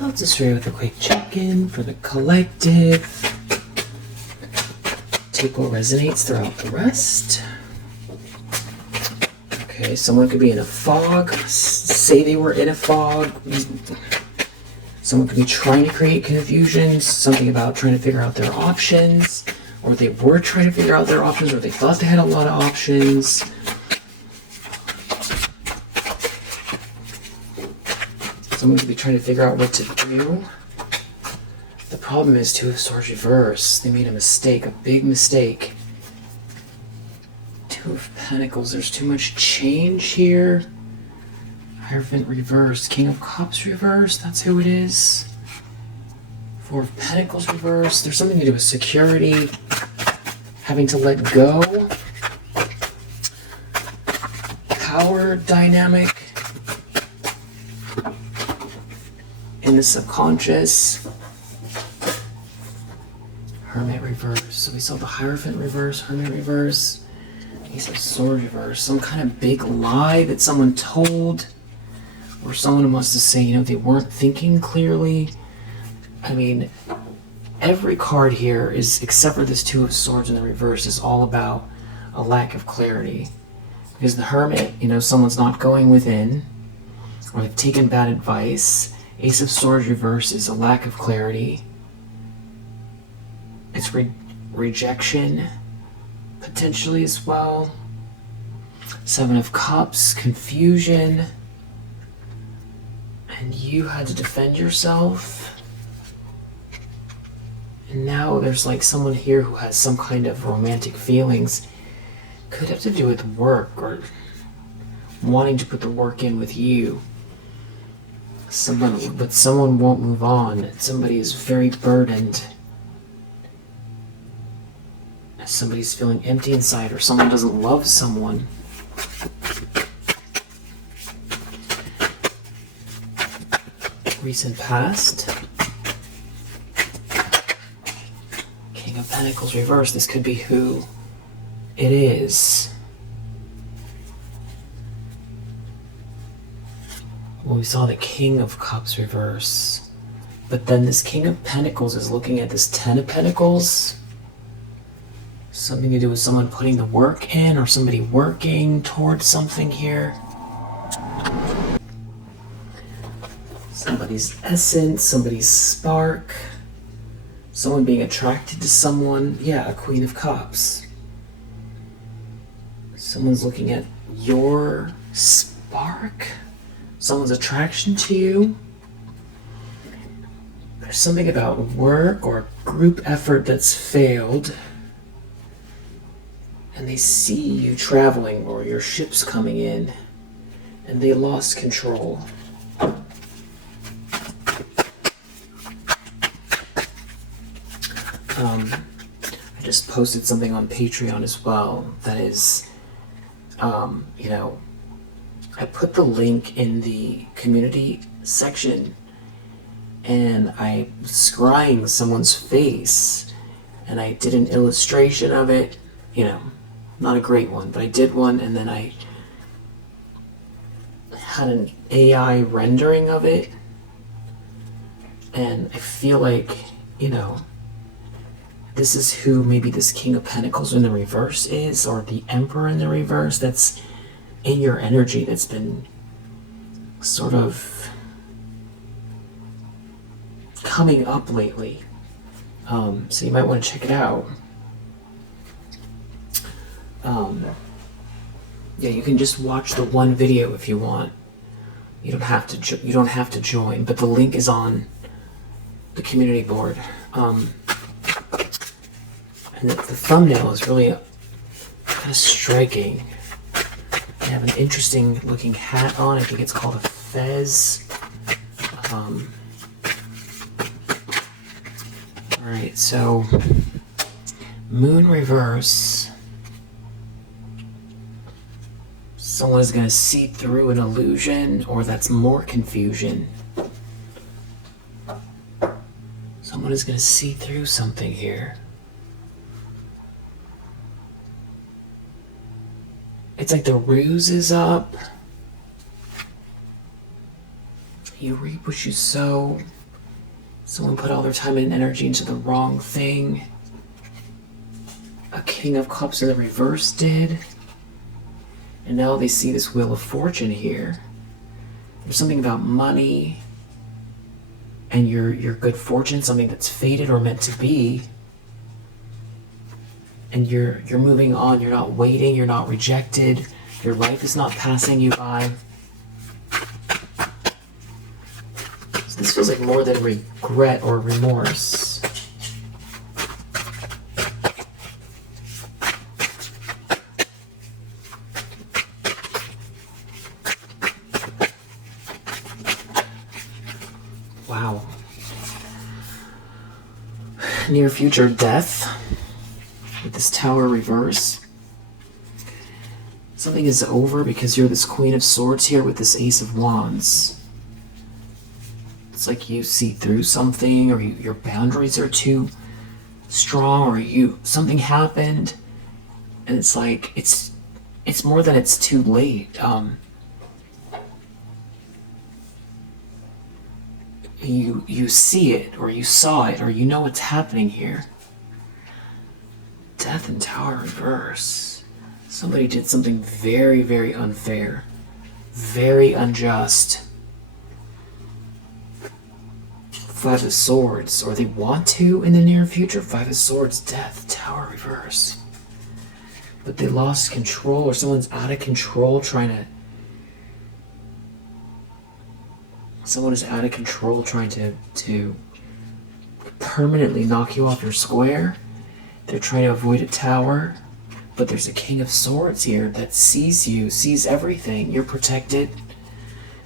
Let's just start with a quick check-in for the collective. Take what resonates throughout the rest. Okay, someone could be in a fog. Say they were in a fog. Someone could be trying to create confusion. Something about trying to figure out their options. Or they were trying to figure out their options, or they thought they had a lot of options. Someone could be trying to figure out what to do. The problem is Two of Swords reverse. They made a mistake, a big mistake. Two of Pentacles, there's too much change here. Hierophant reverse, King of Cups reverse, that's who it is. Four of Pentacles reverse, there's something to do with security. Having to let go. Power dynamic. In the subconscious. Hermit reverse. So we saw the Hierophant reverse, Hermit reverse. Ace of Swords reverse. Some kind of big lie that someone told. Or someone must have said, you know, they weren't thinking clearly. I mean, every card here is, except for this Two of Swords in the reverse, is all about a lack of clarity. Because the Hermit, you know, someone's not going within. Or they've taken bad advice. Ace of Swords reverse is a lack of clarity. It's rejection, potentially as well. Seven of Cups, confusion. And you had to defend yourself. And now there's like someone here who has some kind of romantic feelings. Could have to do with work or wanting to put the work in with you. But someone won't move on. Somebody is very burdened. Somebody's feeling empty inside, or someone doesn't love someone. Recent past. King of Pentacles reversed. This could be who it is. Well, we saw the King of Cups reverse. But then this King of Pentacles is looking at this Ten of Pentacles. Something to do with someone putting the work in, or somebody working towards something here. Somebody's essence, somebody's spark. Someone being attracted to someone. Yeah, a Queen of Cups. Someone's looking at your spark. Someone's attraction to you. There's something about work or group effort that's failed. And they see you traveling, or your ship's coming in, and they lost control. I just posted something on Patreon as well that is, you know, I put the link in the community section, and I was scrying someone's face, and I did an illustration of it, you know, not a great one, but I did one, and then I had an AI rendering of it, and I feel like, you know, this is who maybe this King of Pentacles in the reverse is, or the Emperor in the reverse that's in your energy, that's been sort of coming up lately. So you might want to check it out. Yeah, you can just watch the one video if you want. You don't have to join, but the link is on the community board. And the thumbnail is really kind of striking. They have an interesting looking hat on. I think it's called a fez. Alright, so Moon reverse. Someone is going to see through an illusion, or that's more confusion. Someone is going to see through something here. It's like the ruse is up. You reap what you sow. Someone put all their time and energy into the wrong thing. A King of Cups in the reverse did. And now they see this Wheel of Fortune here. There's something about money and your good fortune, something that's fated or meant to be. And you're moving on, you're not waiting, you're not rejected. Your life is not passing you by. So this feels like more than regret or remorse. Wow. Near future death with this Tower reverse. Something is over because you're this Queen of Swords here with this Ace of Wands. It's like you see through something, or your boundaries are too strong, or something happened, and it's like it's more than it's too late. You see it, or you saw it, or you know what's happening here. Death and Tower reverse. Somebody did something very, very unfair, very unjust. Five of Swords, or they want to in the near future. Five of Swords, death, Tower reverse. But they lost control, or someone's out of control Someone is out of control trying to permanently knock you off your square. They're trying to avoid a tower, but there's a King of Swords here that sees you, sees everything. You're protected.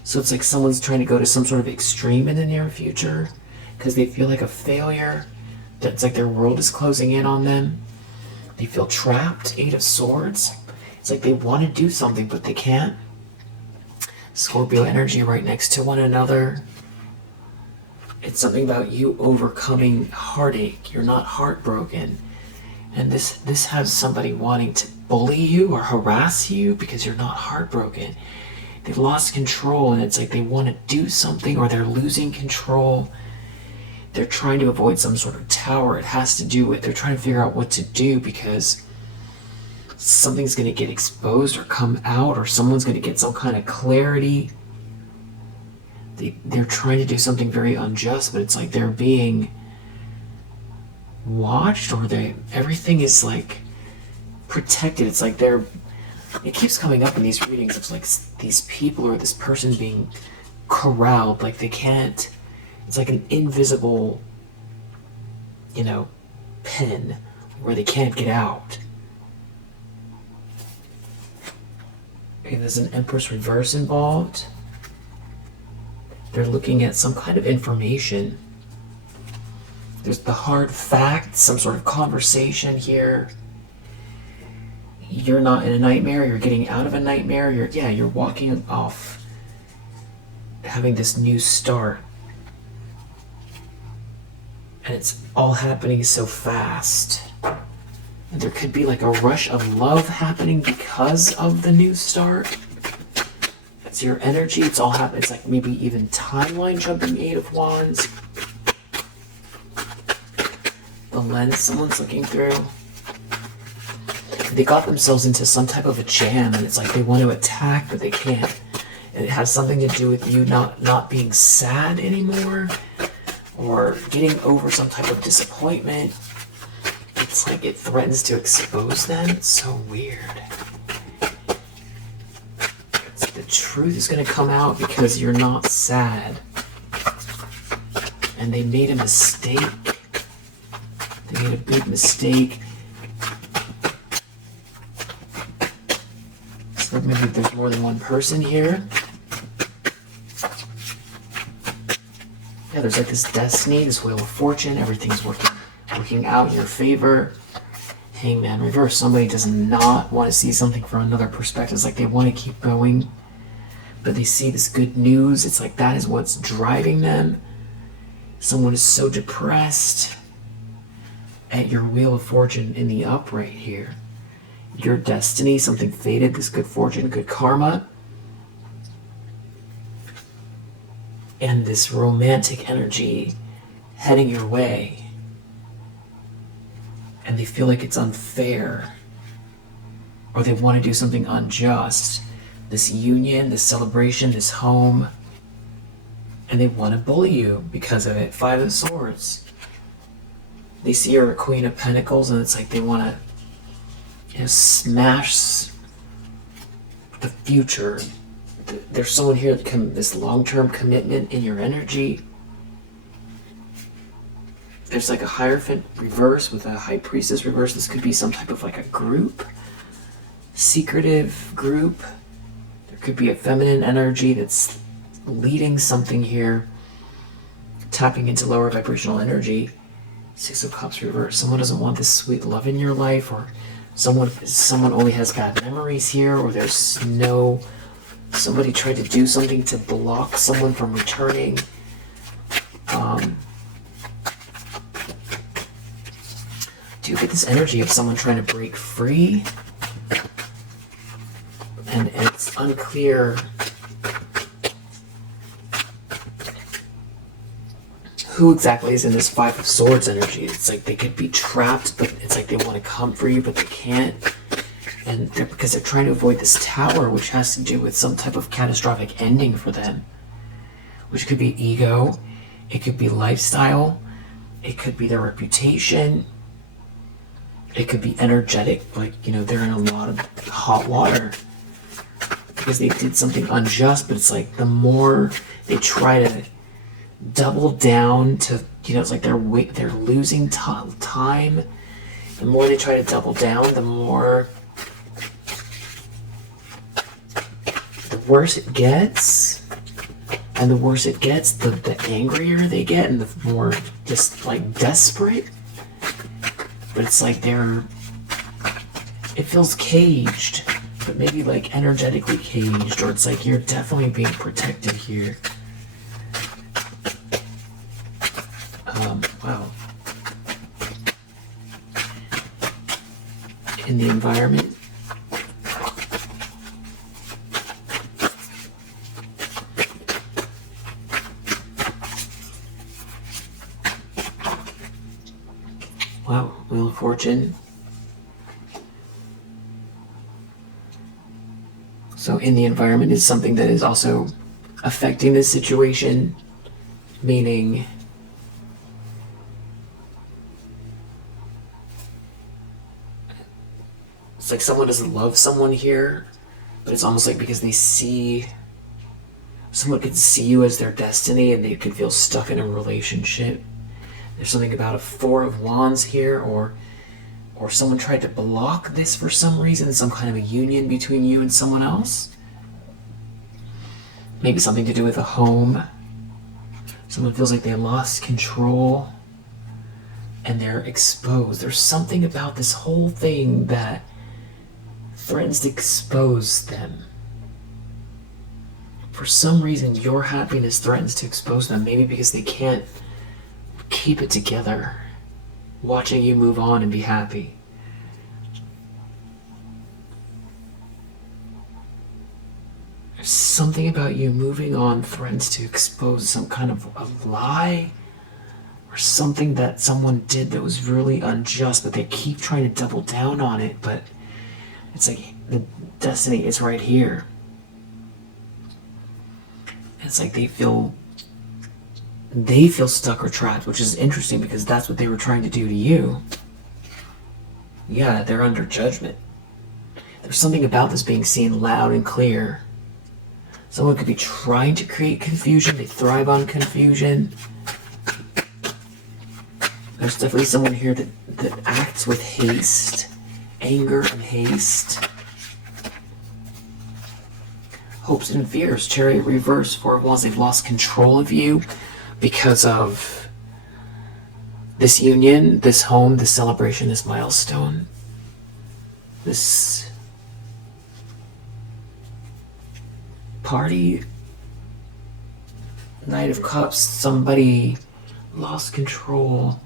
So it's like someone's trying to go to some sort of extreme in the near future because they feel like a failure. It's like their world is closing in on them. They feel trapped. Eight of Swords. It's like they want to do something, but they can't. Scorpio energy right next to one another. It's something about you overcoming heartache. You're not heartbroken. And this has somebody wanting to bully you or harass you because you're not heartbroken. They've lost control, and it's like they want to do something, or they're losing control. They're trying to avoid some sort of tower. It has to do with, they're trying to figure out what to do because something's going to get exposed or come out, or someone's going to get some kind of clarity. They're trying to do something very unjust, but it's like they're being watched, or everything is like protected. It's like it keeps coming up in these readings. It's like these people or this person being corralled, like they can't, it's like an invisible, pen where they can't get out. Okay, there's an Empress reverse involved. They're looking at some kind of information. There's the hard facts, some sort of conversation here. You're not in a nightmare, you're getting out of a nightmare, you're walking off, having this new start. And it's all happening so fast. And there could be like a rush of love happening because of the new start. It's your energy, it's all happening. It's like maybe even timeline jumping. Eight of Wands. The lens someone's looking through. They got themselves into some type of a jam, and it's like they want to attack, but they can't. And it has something to do with you not being sad anymore, or getting over some type of disappointment. It's like it threatens to expose them. It's so weird. It's like the truth is going to come out because you're not sad. And they made a mistake. They made a big mistake. So maybe there's more than one person here. Yeah, there's like this destiny, this Wheel of Fortune. Everything's working out in your favor. Hangman reverse. Somebody does not want to see something from another perspective. It's like they want to keep going, but they see this good news. It's like that is what's driving them. Someone is so depressed at your Wheel of Fortune in the upright here. Your destiny, something fated, this good fortune, good karma. And this romantic energy heading your way, and they feel like it's unfair, or they want to do something unjust. This union, this celebration, this home, and they want to bully you because of it. Five of Swords. They see you're a Queen of Pentacles, and it's like they want to, smash the future. There's someone here that this long-term commitment in your energy. There's like a Hierophant reverse with a High Priestess reverse. This could be some type of like a group, secretive group. There could be a feminine energy that's leading something here, tapping into lower vibrational energy. Six of Cups reverse. Someone doesn't want this sweet love in your life, or someone only has bad memories here, or somebody tried to do something to block someone from returning. Do you get this energy of someone trying to break free? And it's unclear who exactly is in this Five of Swords energy. It's like they could be trapped, but it's like they want to come for you, but they can't. And because they're trying to avoid this Tower, which has to do with some type of catastrophic ending for them. Which could be ego, it could be lifestyle, it could be their reputation, it could be energetic, like, they're in a lot of hot water because they did something unjust, but it's like the more they try to double down to, it's like they're losing time. The more they try to double down, the worse it gets. And the worse it gets, the angrier they get, and the more just like desperate. But it's like it feels caged, but maybe like energetically caged, or it's like you're definitely being protected here. Wow. In the environment. Wow, Wheel of Fortune. So in the environment is something that is also affecting this situation, meaning it's like someone doesn't love someone here, but it's almost like because someone could see you as their destiny, and they could feel stuck in a relationship. There's something about a Four of Wands here, or someone tried to block this for some reason, some kind of a union between you and someone else. Maybe something to do with a home. Someone feels like they lost control and they're exposed. There's something about this whole thing that threatens to expose them. For some reason, your happiness threatens to expose them. Maybe because they can't keep it together, watching you move on and be happy. There's something about you moving on threatens to expose some kind of a lie, or something that someone did that was really unjust, but they keep trying to double down on it. But it's like the destiny is right here. It's like they feel stuck or trapped, which is interesting because that's what they were trying to do to you. Yeah, they're under judgment. There's something about this being seen loud and clear. Someone could be trying to create confusion. They thrive on confusion. There's definitely someone here that acts with haste, anger and haste. Hopes and fears, Chariot reverse, Four of Wands. They've lost control of you because of this union, this home, this celebration, this milestone, this party. Knight of Cups, somebody lost control.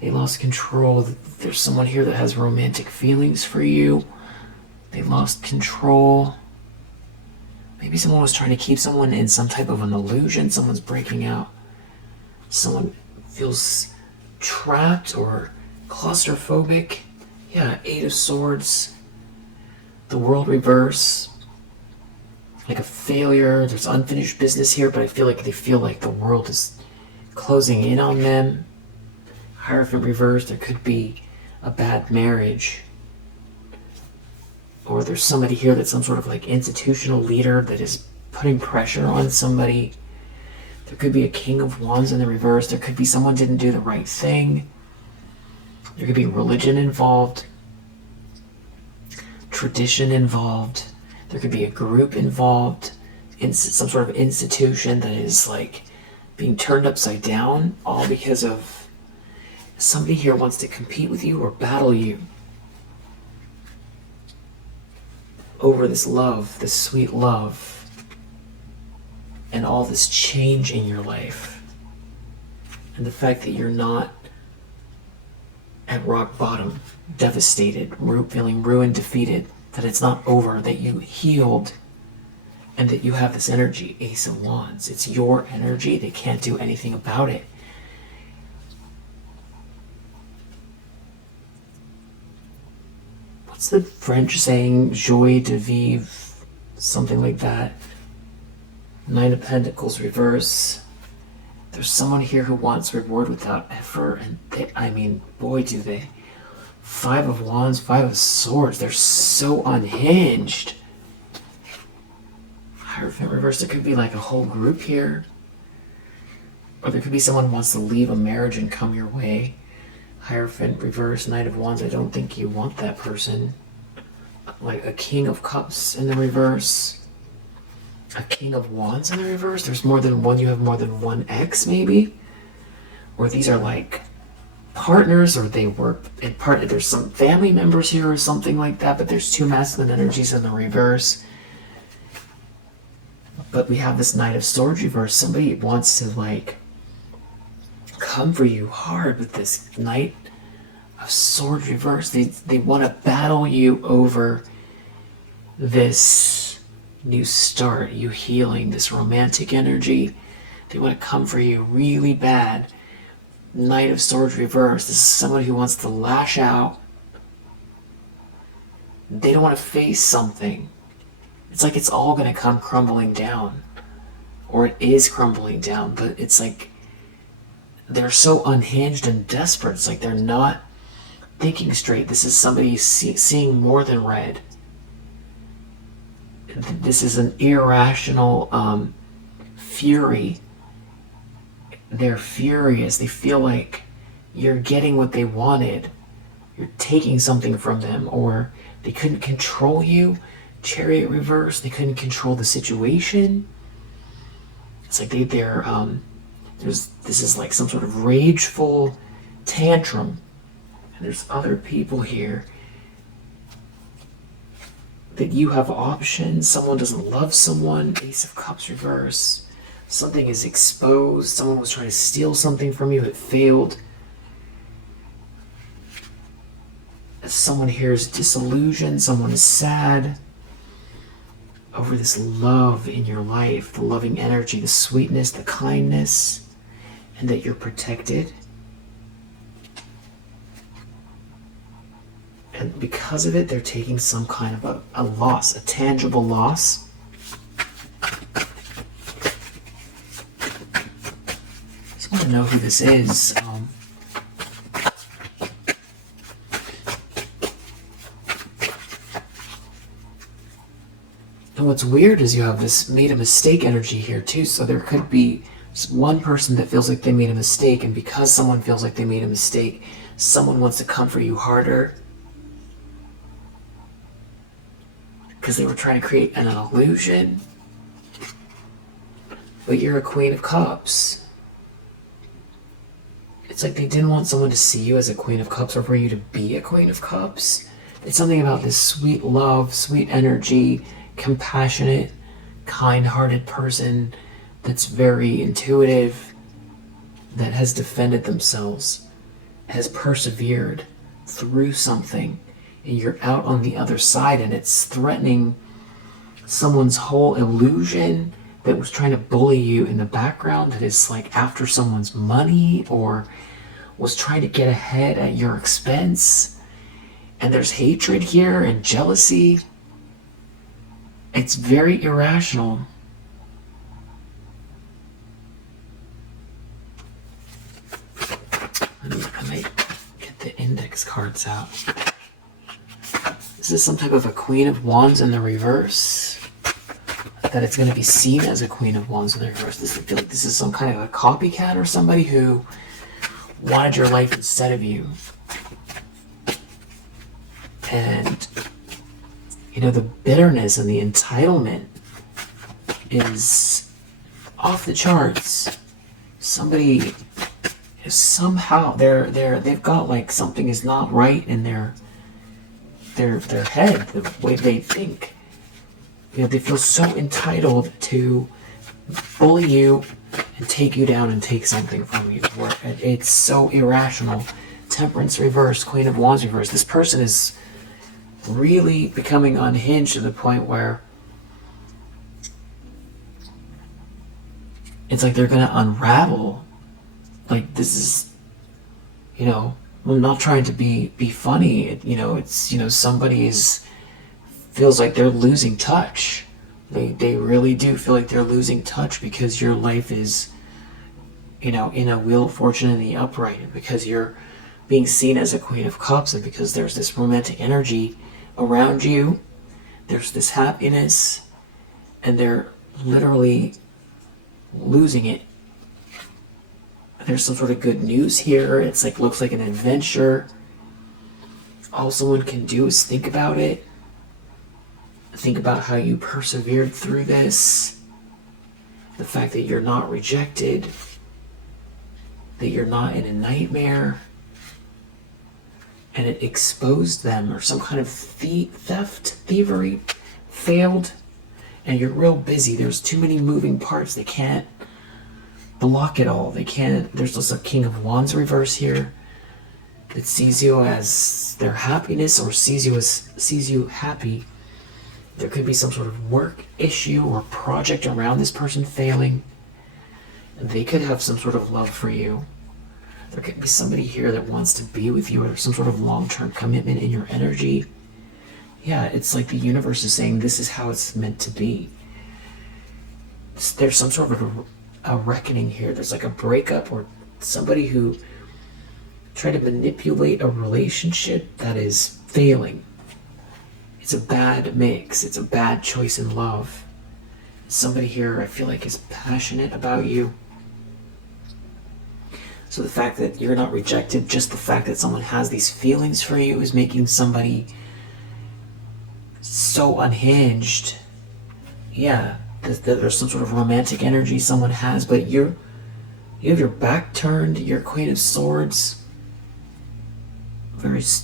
They lost control. There's someone here that has romantic feelings for you. They lost control. Maybe someone was trying to keep someone in some type of an illusion. Someone's breaking out. Someone feels trapped or claustrophobic. Yeah, Eight of Swords, the World reverse, like a failure. There's unfinished business here, but I feel like they feel like the world is closing in on them. Hierophant reverse, there could be a bad marriage. Or there's somebody here that's some sort of like institutional leader that is putting pressure on somebody. There could be a King of Wands in the reverse. There could be someone didn't do the right thing. There could be religion involved, tradition involved. There could be a group involved, some sort of institution that is like being turned upside down, all because of somebody here wants to compete with you or battle you over this love, this sweet love, and all this change in your life. And the fact that you're not at rock bottom, devastated, feeling ruined, defeated, that it's not over, that you healed, and that you have this energy, Ace of Wands. It's your energy. They can't do anything about it. What's the French saying? Joie de vivre, something like that. Nine of Pentacles reverse. There's someone here who wants reward without effort, and boy, do they. Five of Wands, Five of Swords. They're so unhinged. Hierophant reverse. There could be like a whole group here. Or there could be someone who wants to leave a marriage and come your way. Hierophant reverse, Knight of Wands. I don't think you want that person. Like a King of Cups in the reverse. A King of Wands in the reverse. There's more than one. You have more than one ex, maybe. Or these are like partners, or they work in part. There's some family members here or something like that. But there's two masculine energies in the reverse. But we have this Knight of Swords reverse. Somebody wants to like come for you hard with this Knight of Swords reverse. They want to battle you over this new start, you healing, this romantic energy. They want to come for you really bad. Knight of Swords reverse. This is someone who wants to lash out. They don't want to face something. It's like it's all going to come crumbling down. Or it is crumbling down, but it's like they're so unhinged and desperate. It's like they're not thinking straight. This is somebody seeing more than red. This is an irrational fury. They're furious. They feel like you're getting what they wanted. You're taking something from them, or they couldn't control you. Chariot reverse. They couldn't control the situation. It's like this is like some sort of rageful tantrum. And there's other people here that you have options. Someone doesn't love someone. Ace of Cups reverse. Something is exposed. Someone was trying to steal something from you. It failed. Someone here is disillusioned. Someone is sad over this love in your life, the loving energy, the sweetness, the kindness, and that you're protected. And because of it, they're taking some kind of a loss, a tangible loss. I just want to know who this is. And what's weird is you have this made a mistake energy here too. So there could be one person that feels like they made a mistake, and because someone feels like they made a mistake, someone wants to comfort you harder. Because they were trying to create an illusion. But you're a Queen of Cups. It's like they didn't want someone to see you as a Queen of Cups or for you to be a Queen of Cups. It's something about this sweet love, sweet energy, compassionate, kind-hearted person that's very intuitive, that has defended themselves, has persevered through something, and you're out on the other side, and it's threatening someone's whole illusion, that was trying to bully you in the background, that is like after someone's money or was trying to get ahead at your expense. And there's hatred here and jealousy. It's very irrational. I might get the index cards out. This is some type of a Queen of Wands in the reverse. That it's going to be seen as a Queen of Wands in the reverse. I feel like this is some kind of a copycat or somebody who wanted your life instead of you. And, you know, the bitterness and the entitlement is off the charts. Somebody is somehow they've got like something is not right in their head, the way they think. You know, they feel so entitled to bully you and take you down and take something from you. It's so irrational. Temperance reverse, Queen of Wands reverse. This person is really becoming unhinged to the point where it's like they're gonna unravel. Like, this is, you know, I'm not trying to be funny. Somebody feels like they're losing touch. They really do feel like they're losing touch because your life is, in a Wheel of Fortune in the upright, and because you're being seen as a Queen of Cups, and because there's this romantic energy around you, there's this happiness, and they're literally losing it. There's some sort of good news here. It's like, looks like an adventure. All someone can do is think about it. Think about how you persevered through this. The fact that you're not rejected. That you're not in a nightmare. And it exposed them, or some kind of thievery failed. And you're real busy. There's too many moving parts. They can't block it all. They can't. There's just a King of Wands reverse here that sees you as their happiness, or sees you happy. There could be some sort of work issue or project around this person failing, and they could have some sort of love for you. There could be somebody here that wants to be with you, or some sort of long-term commitment in your energy. Yeah, it's like the universe is saying this is how it's meant to be. There's some sort of a reckoning here. There's like a breakup, or somebody who tried to manipulate a relationship that is failing. It's a bad mix. It's a bad choice in love. Somebody here, I feel like, is passionate about you. So the fact that you're not rejected, just the fact that someone has these feelings for you, is making somebody so unhinged. Yeah, there's some sort of romantic energy someone has, but you have your back turned. You're Queen of Swords.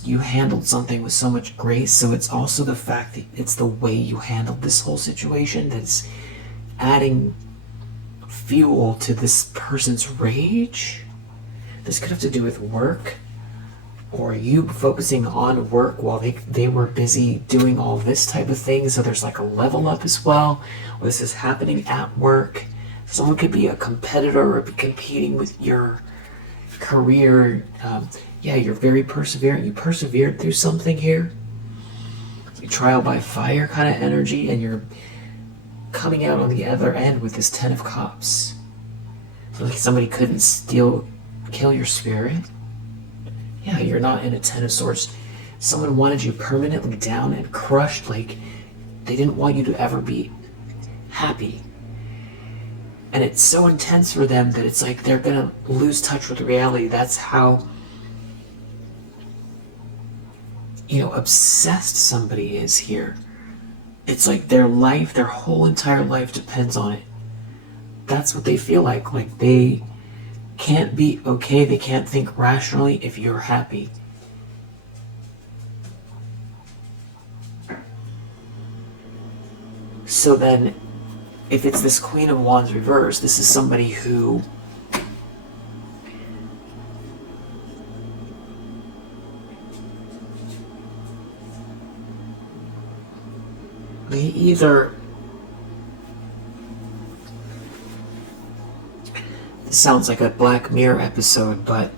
You handled something with so much grace. So it's also the fact that it's the way you handled this whole situation that's adding fuel to this person's rage. This could have to do with work, or you focusing on work while they were busy doing all this type of thing. So there's like a level up as well, or this is happening at work. Someone could be a competitor or be competing with your career. You're very perseverant. You persevered through something here. You trial by fire kind of energy, and you're coming out on the other end with this 10 of Cups. So like somebody couldn't kill your spirit. Yeah, you're not in a 10 of Swords. Someone wanted you permanently down and crushed. Like, they didn't want you to ever be happy. And it's so intense for them that it's like they're gonna lose touch with reality. That's how, obsessed somebody is here. It's like their life, their whole entire life depends on it. That's what they feel like. Like, they can't be okay, they can't think rationally if you're happy. So then, if it's this Queen of Wands reverse, this is somebody who they either sounds like a Black Mirror episode, but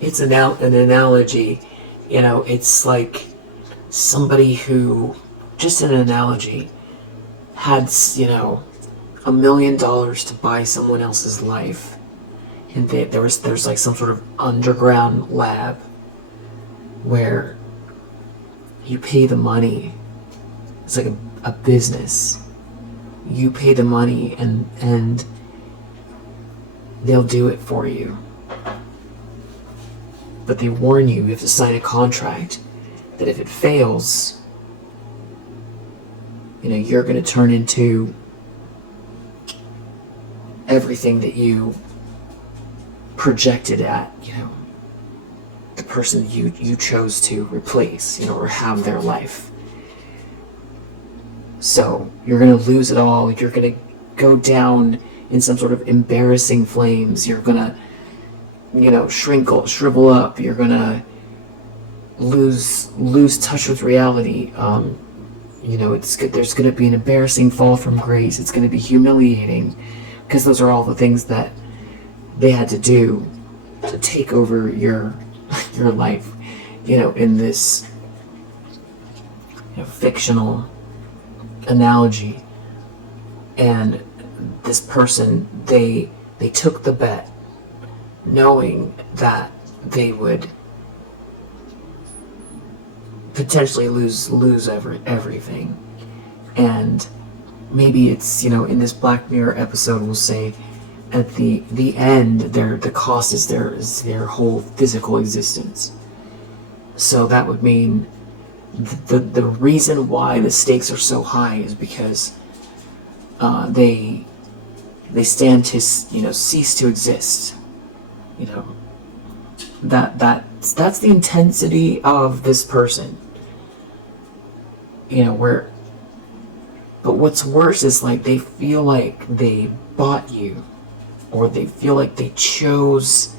it's an analogy. You know, it's like somebody who, just an analogy, had, you know, $1 million to buy someone else's life, and there's like some sort of underground lab where you pay the money. It's like a business. You pay the money and they'll do it for you. But they warn you have to sign a contract that if it fails, you know, you're going to turn into everything that you projected at, you know, the person you chose to replace, you know, or have their life. So you're going to lose it all. You're going to go down in some sort of embarrassing flames. You're going to, you know, shrivel up. You're going to lose touch with reality. You know, there's going to be an embarrassing fall from grace. It's going to be humiliating, because those are all the things that they had to do to take over your life, you know, in this, you know, fictional analogy. And this person, they took the bet knowing that they would potentially lose everything. And maybe it's, you know, in this Black Mirror episode, we'll say at the end, the cost is their whole physical existence. So that would mean the reason why the stakes are so high is because they stand to, you know, cease to exist. You know, that's the intensity of this person. You know, but what's worse is like they feel like they bought you, or they feel like they chose.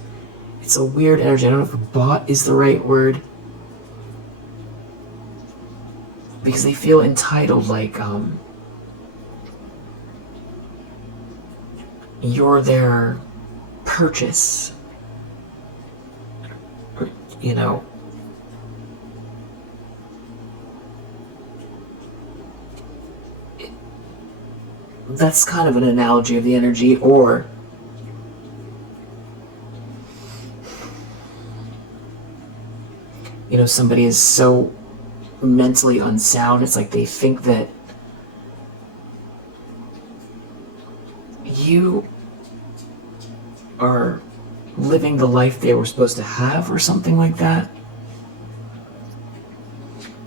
It's a weird energy. I don't know if bought is the right word, because they feel entitled, like you're their purchase. You know, that's kind of an analogy of the energy. Or you know, somebody is so mentally unsound, it's like they think that you are living the life they were supposed to have, or something like that,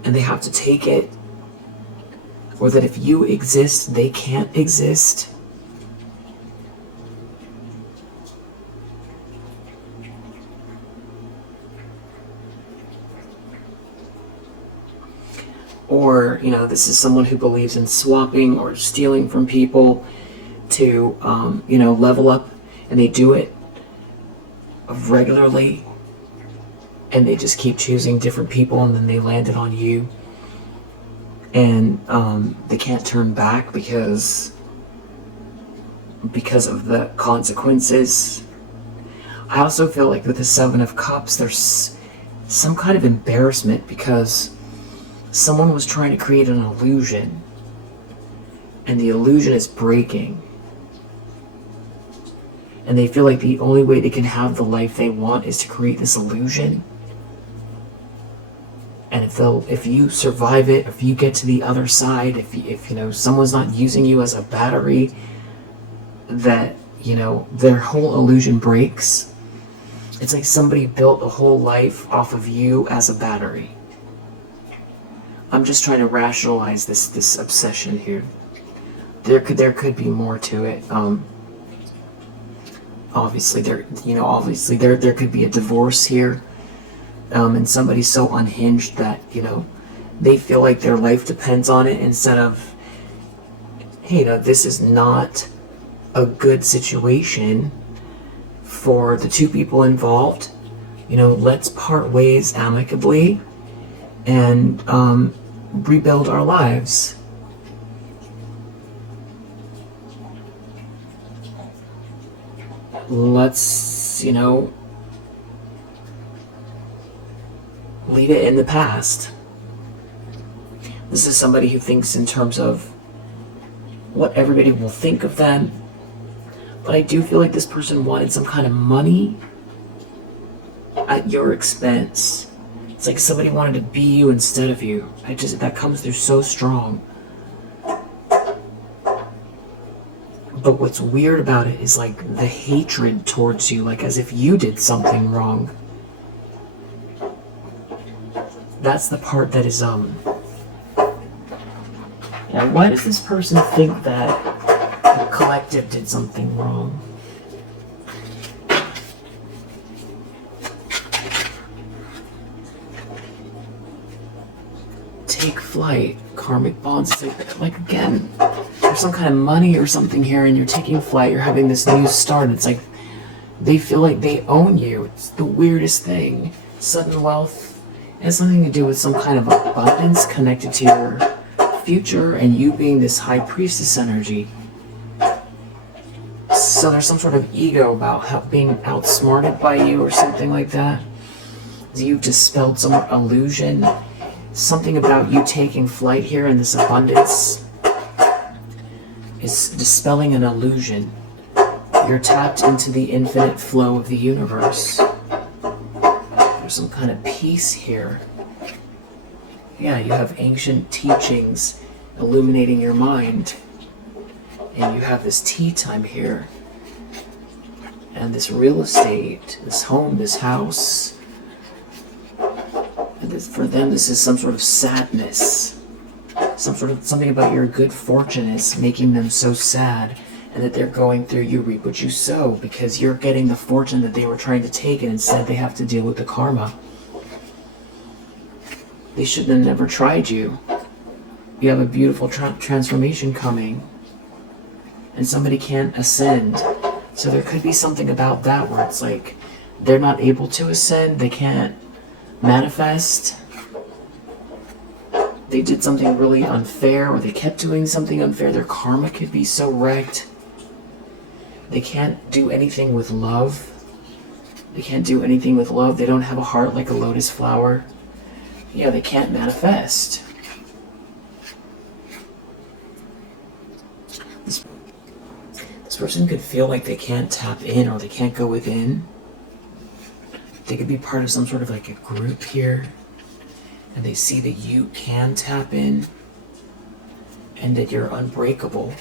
and they have to take it, or that if you exist, they can't exist. Or, you know, this is someone who believes in swapping or stealing from people to, you know, level up, and they do it regularly, and they just keep choosing different people, and then they landed on you, and they can't turn back because of the consequences. I also feel like with the Seven of Cups, there's some kind of embarrassment because someone was trying to create an illusion, and the illusion is breaking. And they feel like the only way they can have the life they want is to create this illusion. And if you survive it, if you get to the other side, if you know, someone's not using you as a battery, that, you know, their whole illusion breaks. It's like somebody built a whole life off of you as a battery. I'm just trying to rationalize this obsession here. There could be more to it. Obviously there could be a divorce here, and somebody's so unhinged that, you know, they feel like their life depends on it, instead of, hey, you know, this is not a good situation for the two people involved. You know, let's part ways amicably and rebuild our lives. let's, leave it in the past. This is somebody who thinks in terms of what everybody will think of them. But I do feel like this person wanted some kind of money at your expense. It's like somebody wanted to be you instead of you. That comes through so strong. But what's weird about it is like the hatred towards you, like as if you did something wrong. That's the part that is, Now, why does this person think that the collective did something wrong? Take flight, karmic bonds. Like again, there's some kind of money or something here, and you're taking flight. You're having this new start. It's like they feel like they own you. It's the weirdest thing. Sudden wealth. It has something to do with some kind of abundance connected to your future and you being this high priestess energy. So there's some sort of ego about being outsmarted by you or something like that. You've dispelled some illusion. Something about you taking flight here and this abundance is dispelling an illusion. You're tapped into the infinite flow of the universe. There's some kind of peace here. Yeah, you have ancient teachings illuminating your mind. And you have this tea time here. And this real estate, this home, this house. And for them, this is some sort of sadness. Something about your good fortune is making them so sad. And that they're going through, you reap what you sow, because you're getting the fortune that they were trying to take, and instead they have to deal with the karma. They shouldn't have never tried you. You have a beautiful transformation coming, and somebody can't ascend. So there could be something about that where it's like they're not able to ascend, they can't manifest. They did something really unfair, or they kept doing something unfair. Their karma could be so wrecked. They can't do anything with love. They can't do anything with love. They don't have a heart like a lotus flower. Yeah, they can't manifest. This person could feel like they can't tap in or they can't go within. They could be part of some sort of like a group here. And they see that you can tap in. And that you're unbreakable.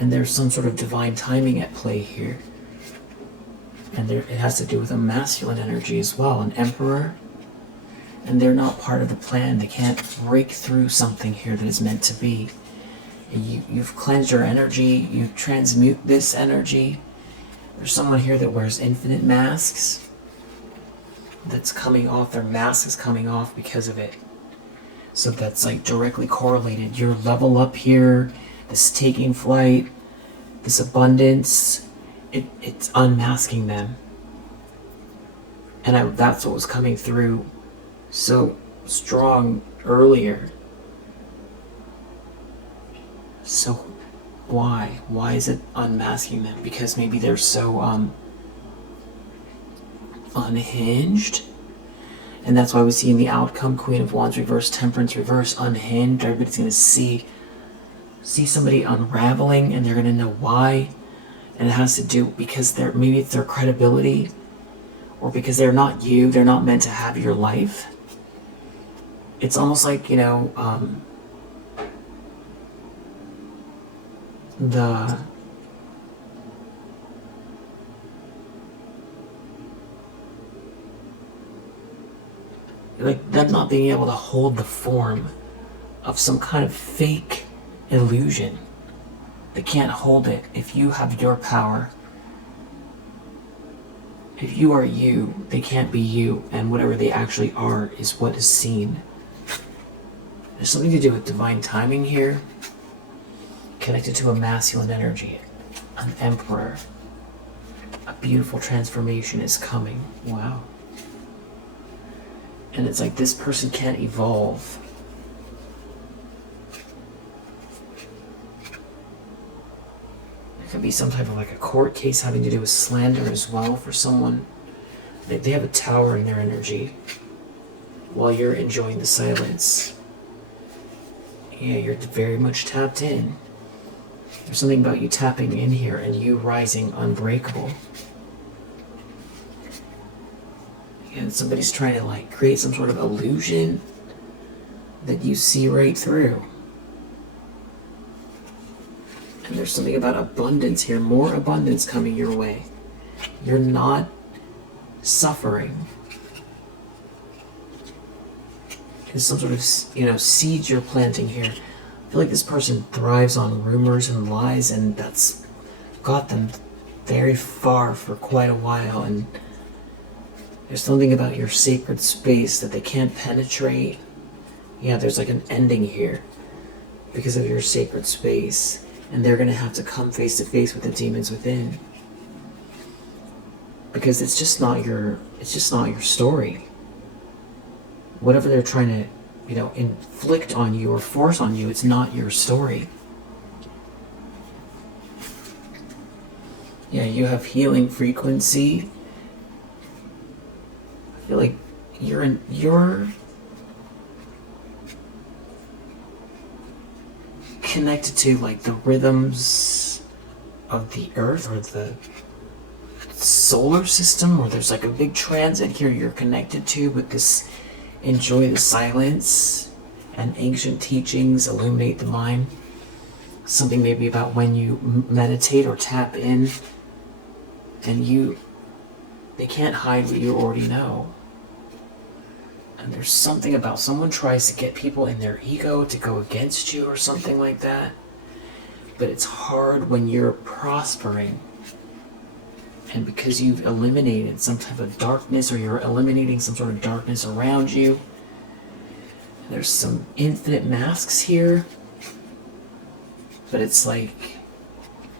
And there's some sort of divine timing at play here. And it has to do with a masculine energy as well, an emperor. And they're not part of the plan. They can't break through something here that is meant to be. You've cleansed your energy. You transmute this energy. There's someone here that wears infinite masks. That's coming off. Their mask is coming off because of it. So that's like directly correlated. Your level up here, this taking flight, this abundance, it's unmasking them. And that's what was coming through so strong earlier. So why? Why is it unmasking them? Because maybe they're so unhinged. And that's why we see in the outcome, Queen of Wands reverse, Temperance reverse, unhinged. Everybody's going to see somebody unraveling, and they're going to know why. And it has to do because maybe it's their credibility, or because they're not you. They're not meant to have your life. It's almost like, like them not being able to hold the form of some kind of fake illusion. They can't hold it if you have your power. If you are you, they can't be you, and whatever they actually are is what is seen. There's something to do with divine timing here, connected to a masculine energy, an emperor. A beautiful transformation is coming. Wow. And it's like this person can't evolve. could be some type of like a court case having to do with slander as well for someone. They have a tower in their energy while you're enjoying the silence. Yeah, you're very much tapped in. There's something about you tapping in here and you rising unbreakable. And somebody's trying to like create some sort of illusion that you see right through. And there's something about abundance here, more abundance coming your way. You're not suffering. There's some sort of, seeds you're planting here. I feel like this person thrives on rumors and lies, and that's got them very far for quite a while. And there's something about your sacred space that they can't penetrate. Yeah, there's like an ending here because of your sacred space, and they're going to have to come face to face with the demons within, because it's just not your story. Whatever they're trying to, inflict on you or force on you, it's not your story. Yeah, you have healing frequency. I feel like you're connected to like the rhythms of the earth or the solar system, or there's like a big transit here you're connected to with this enjoy the silence and ancient teachings illuminate the mind. Something maybe about when you meditate or tap in and they can't hide what you already know. And there's something about someone tries to get people in their ego to go against you or something like that. But it's hard when you're prospering. And because you've eliminated some type of darkness, or you're eliminating some sort of darkness around you. There's some infinite masks here. But it's like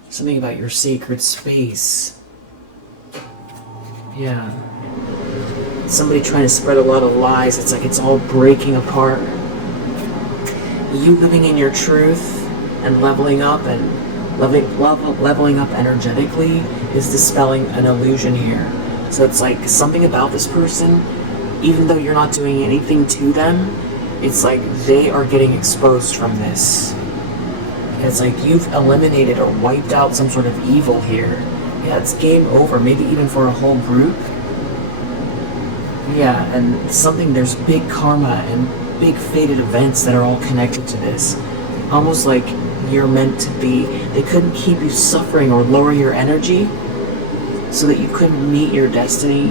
something about your sacred space. Yeah. Somebody trying to spread a lot of lies. It's like it's all breaking apart. You living in your truth and leveling up energetically is dispelling an illusion here. So it's like something about this person, even though you're not doing anything to them, it's like they are getting exposed from this. It's like you've eliminated or wiped out some sort of evil here. Yeah, it's game over, maybe even for a whole group. Yeah, and there's big karma and big fated events that are all connected to this. Almost like you're meant to be. They couldn't keep you suffering or lower your energy so that you couldn't meet your destiny,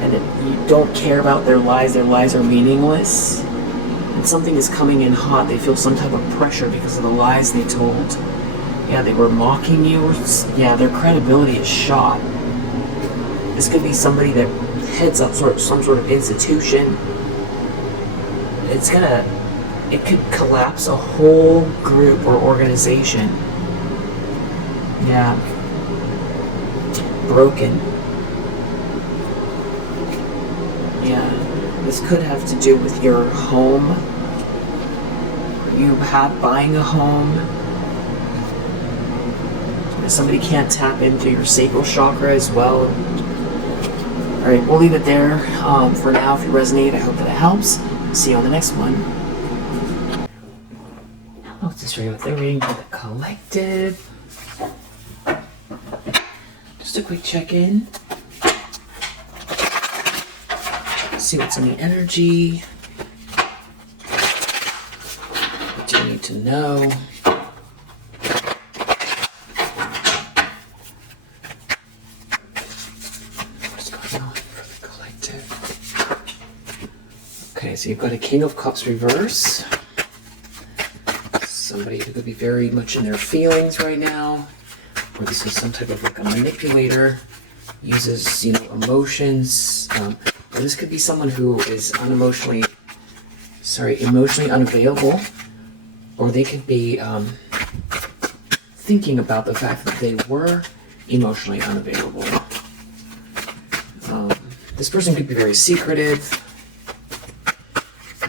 and you don't care about their lies are meaningless, and something is coming in hot. They feel some type of pressure because of the lies they told. Yeah, they were mocking you, their credibility is shot. This could be somebody that heads up some sort of institution. It could collapse a whole group or organization. Yeah. Broken. Yeah. This could have to do with your home. You have buying a home. Somebody can't tap into your sacral chakra as well. Alright, we'll leave it there for now. If you resonate, I hope that it helps. See you on the next one. Hello, it's this radio. They're reading for the collective. Just a quick check-in. See what's in the energy. What do you need to know? What's going on for the collective? Okay, so you've got a King of Cups reverse. Somebody who could be very much in their feelings right now. Or this is some type of like a manipulator. Uses, emotions. Or this could be someone who is emotionally unavailable. Or they could be thinking about the fact that they were emotionally unavailable. This person could be very secretive.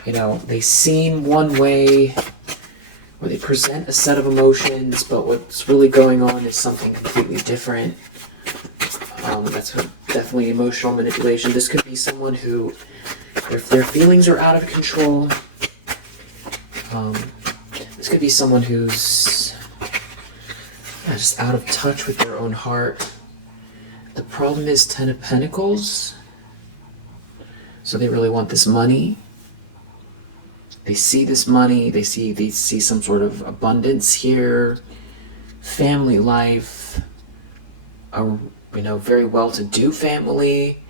They seem one way, or they present a set of emotions, but what's really going on is something completely different. That's definitely emotional manipulation. This could be someone who, if their feelings are out of control, this could be someone who's just out of touch with their own heart. The problem is 10 of Pentacles. So they really want this money. They see this money. They see some sort of abundance here. Family life. A very well-to-do family.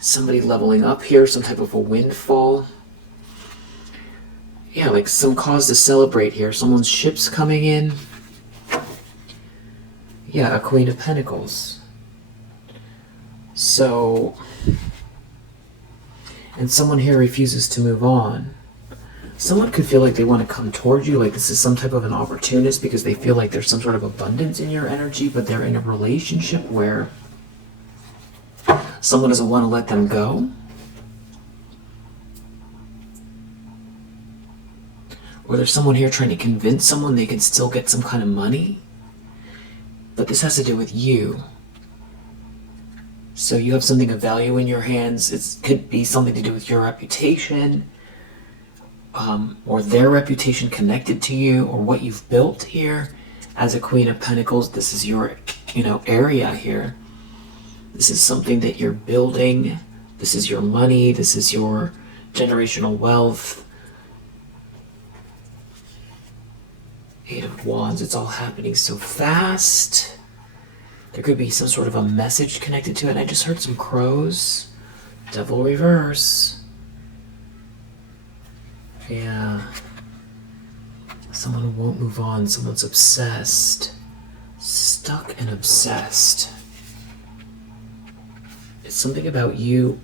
Somebody leveling up here. Some type of a windfall. Yeah, like some cause to celebrate here. Someone's ship's coming in. Yeah, a Queen of Pentacles. So, and someone here refuses to move on. Someone could feel like they want to come toward you, like this is some type of an opportunist because they feel like there's some sort of abundance in your energy, but they're in a relationship where someone doesn't want to let them go. Or there's someone here trying to convince someone they can still get some kind of money. But this has to do with you. So you have something of value in your hands. It could be something to do with your reputation, or their reputation connected to you, or what you've built here. As a Queen of Pentacles, this is your, area here. This is something that you're building. This is your money. This is your generational wealth. 8 of Wands. It's all happening so fast. There could be some sort of a message connected to it. I just heard some crows. Devil reverse. Yeah. Someone won't move on. Someone's obsessed. Stuck and obsessed. It's something about you,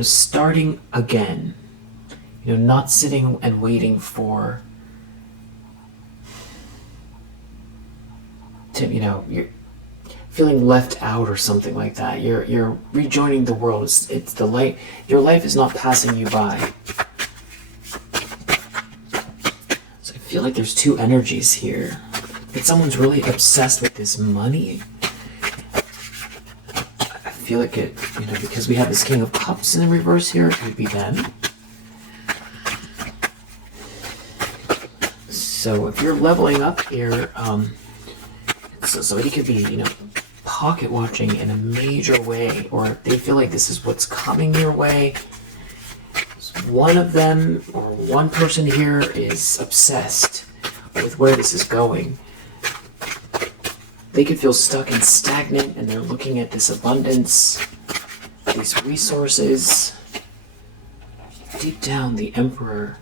starting again. Not sitting and waiting for you're feeling left out or something like that. You're rejoining the world. It's the light. Your life is not passing you by. So I feel like there's two energies here. If someone's really obsessed with this money, I feel like it, because we have this King of Cups in the reverse here, it could be them. So if you're leveling up here, so somebody could be, pocket watching in a major way, or they feel like this is what's coming your way. One of them, or one person here, is obsessed with where this is going. They could feel stuck and stagnant, and they're looking at this abundance, these resources. Deep down, the Emperor.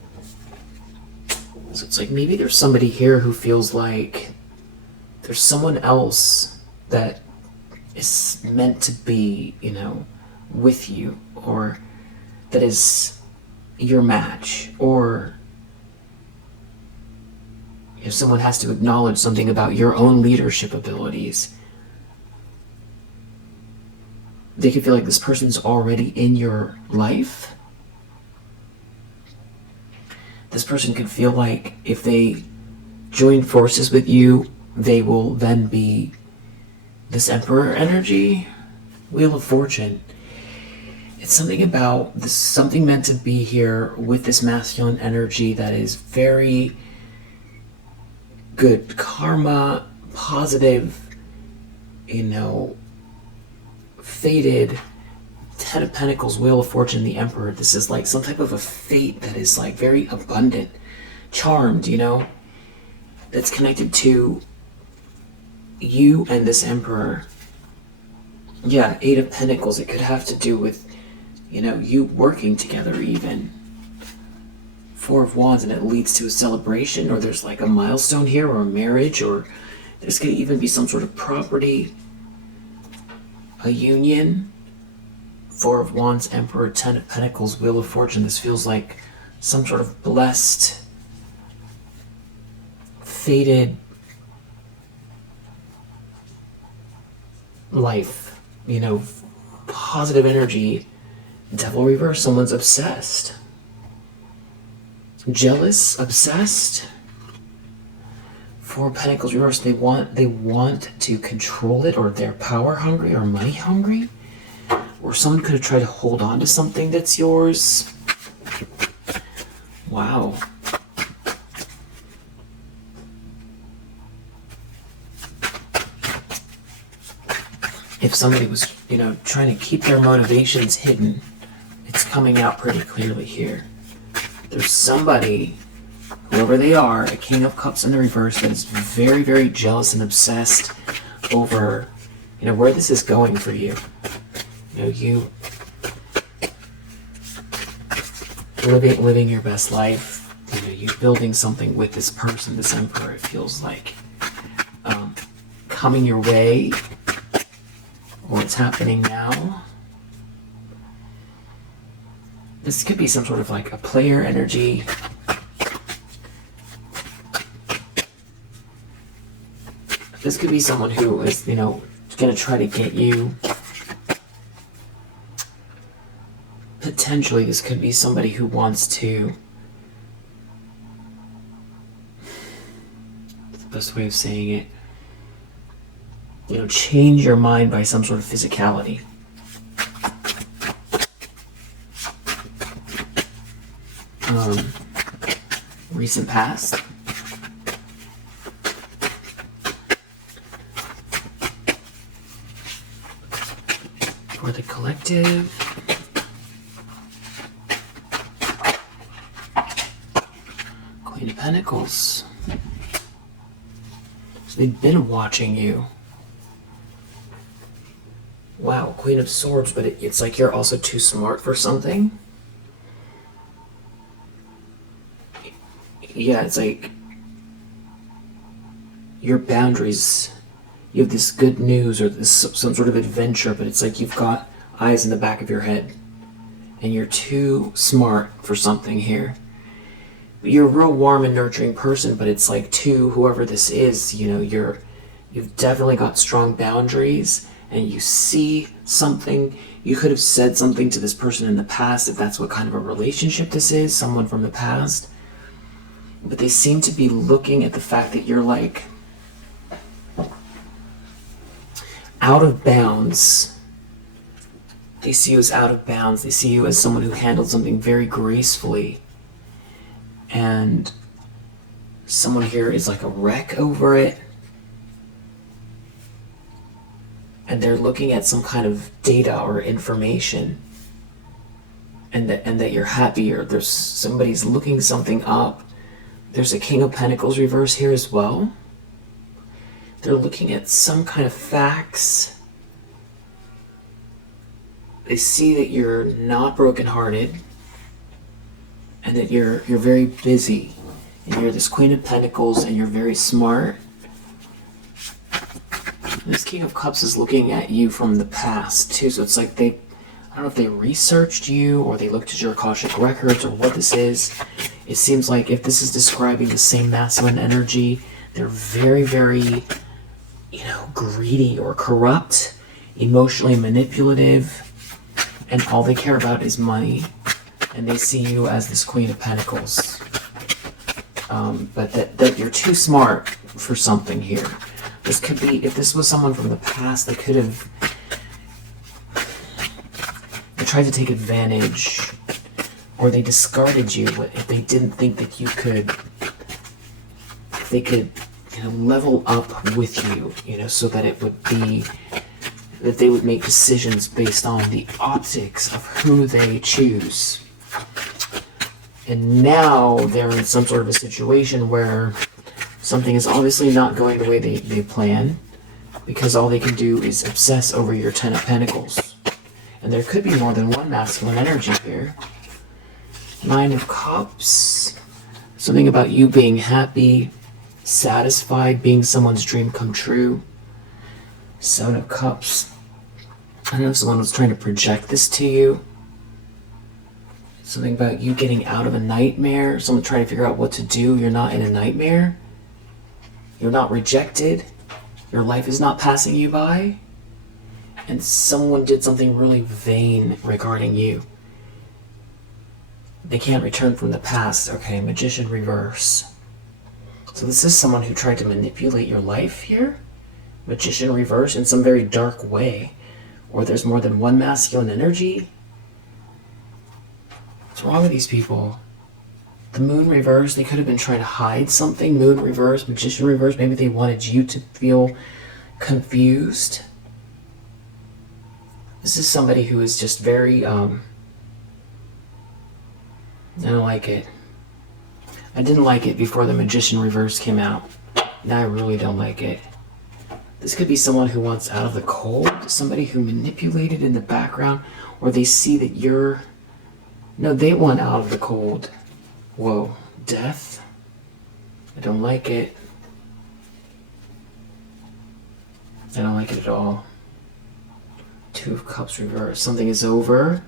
So it's like maybe there's somebody here who feels like there's someone else that is meant to be, with you, or that is your match, or if someone has to acknowledge something about your own leadership abilities. They could feel like this person's already in your life. This person could feel like if they join forces with you, they will then be this Emperor energy. Wheel of Fortune. It's something about this, something meant to be here with this masculine energy that is very good karma, positive, fated. 10 of Pentacles, Wheel of Fortune, the Emperor. This is like some type of a fate that is like very abundant, charmed, that's connected to you and this Emperor. Yeah, 8 of Pentacles. It could have to do with, you working together even. 4 of Wands, and it leads to a celebration, or there's like a milestone here, or a marriage, or there's going to even be some sort of property, a union. 4 of Wands, Emperor, 10 of Pentacles, Wheel of Fortune. This feels like some sort of blessed, fated life, positive energy. Devil reverse, someone's obsessed. jealous, obsessed. Four of Pentacles reversed. They want to control it, or they're power hungry or money hungry. Or someone could have tried to hold on to something that's yours. Wow. If somebody was, trying to keep their motivations hidden, it's coming out pretty clearly here. There's somebody, whoever they are, a King of Cups in the reverse, that is very, very jealous and obsessed over, where this is going for you. You living your best life. You building something with this person, this Emperor. It feels like coming your way. What's happening now? This could be some sort of like a player energy. This could be someone who is, going to try to get you. Potentially, this could be somebody who wants to. That's the best way of saying it. Change your mind by some sort of physicality. Recent past. For the collective. Queen of Pentacles. So they've been watching you. Wow, Queen of Swords, but it's like you're also too smart for something. Yeah, it's like your boundaries. You have this good news or this some sort of adventure, but it's like you've got eyes in the back of your head. And you're too smart for something here. You're a real warm and nurturing person, but it's like whoever this is, you've definitely got strong boundaries. And you see something, you could have said something to this person in the past, if that's what kind of a relationship this is, someone from the past. But they seem to be looking at the fact that you're like out of bounds. They see you as out of bounds. They see you as someone who handled something very gracefully. And someone here is like a wreck over it. And they're looking at some kind of data or information, and that you're happy, or there's somebody's looking something up. There's a King of Pentacles reverse here as well. They're looking at some kind of facts. They see that you're not brokenhearted, and that you're very busy, and you're this Queen of Pentacles, and you're very smart. This King of Cups is looking at you from the past too, so it's like I don't know if they researched you or they looked at your Akashic records or what this is. It seems like if this is describing the same masculine energy, they're very, very, greedy or corrupt, emotionally manipulative, and all they care about is money. And they see you as this Queen of Pentacles. But that you're too smart for something here. This could be, if this was someone from the past, they could have tried to take advantage, or they discarded you if they didn't think that you could, if they could level up with you, so that it would be, that they would make decisions based on the optics of who they choose. And now they're in some sort of a situation where something is obviously not going the way they plan, because all they can do is obsess over your Ten of Pentacles. And there could be more than one masculine energy here. Nine of Cups. Something about you being happy, satisfied, being someone's dream come true. Seven of Cups. I don't know if someone was trying to project this to you. Something about you getting out of a nightmare. Someone trying to figure out what to do. You're not in a nightmare. You're not rejected. Your life is not passing you by. And someone did something really vain regarding you. They can't return from the past. Okay, Magician reverse. So this is someone who tried to manipulate your life here. Magician reverse in some very dark way. Or there's more than one masculine energy. What's wrong with these people? The moon reverse, they could have been trying to hide something. Moon reverse, magician reverse. Maybe they wanted you to feel confused. This is somebody who is just very, I don't like it. I didn't like it before the magician reverse came out. Now I really don't like it. This could be someone who wants out of the cold. Somebody who manipulated in the background. Or they see that you're... No, they want out of the cold. Whoa. Death? I don't like it. I don't like it at all. Two of Cups reverse. Something is over.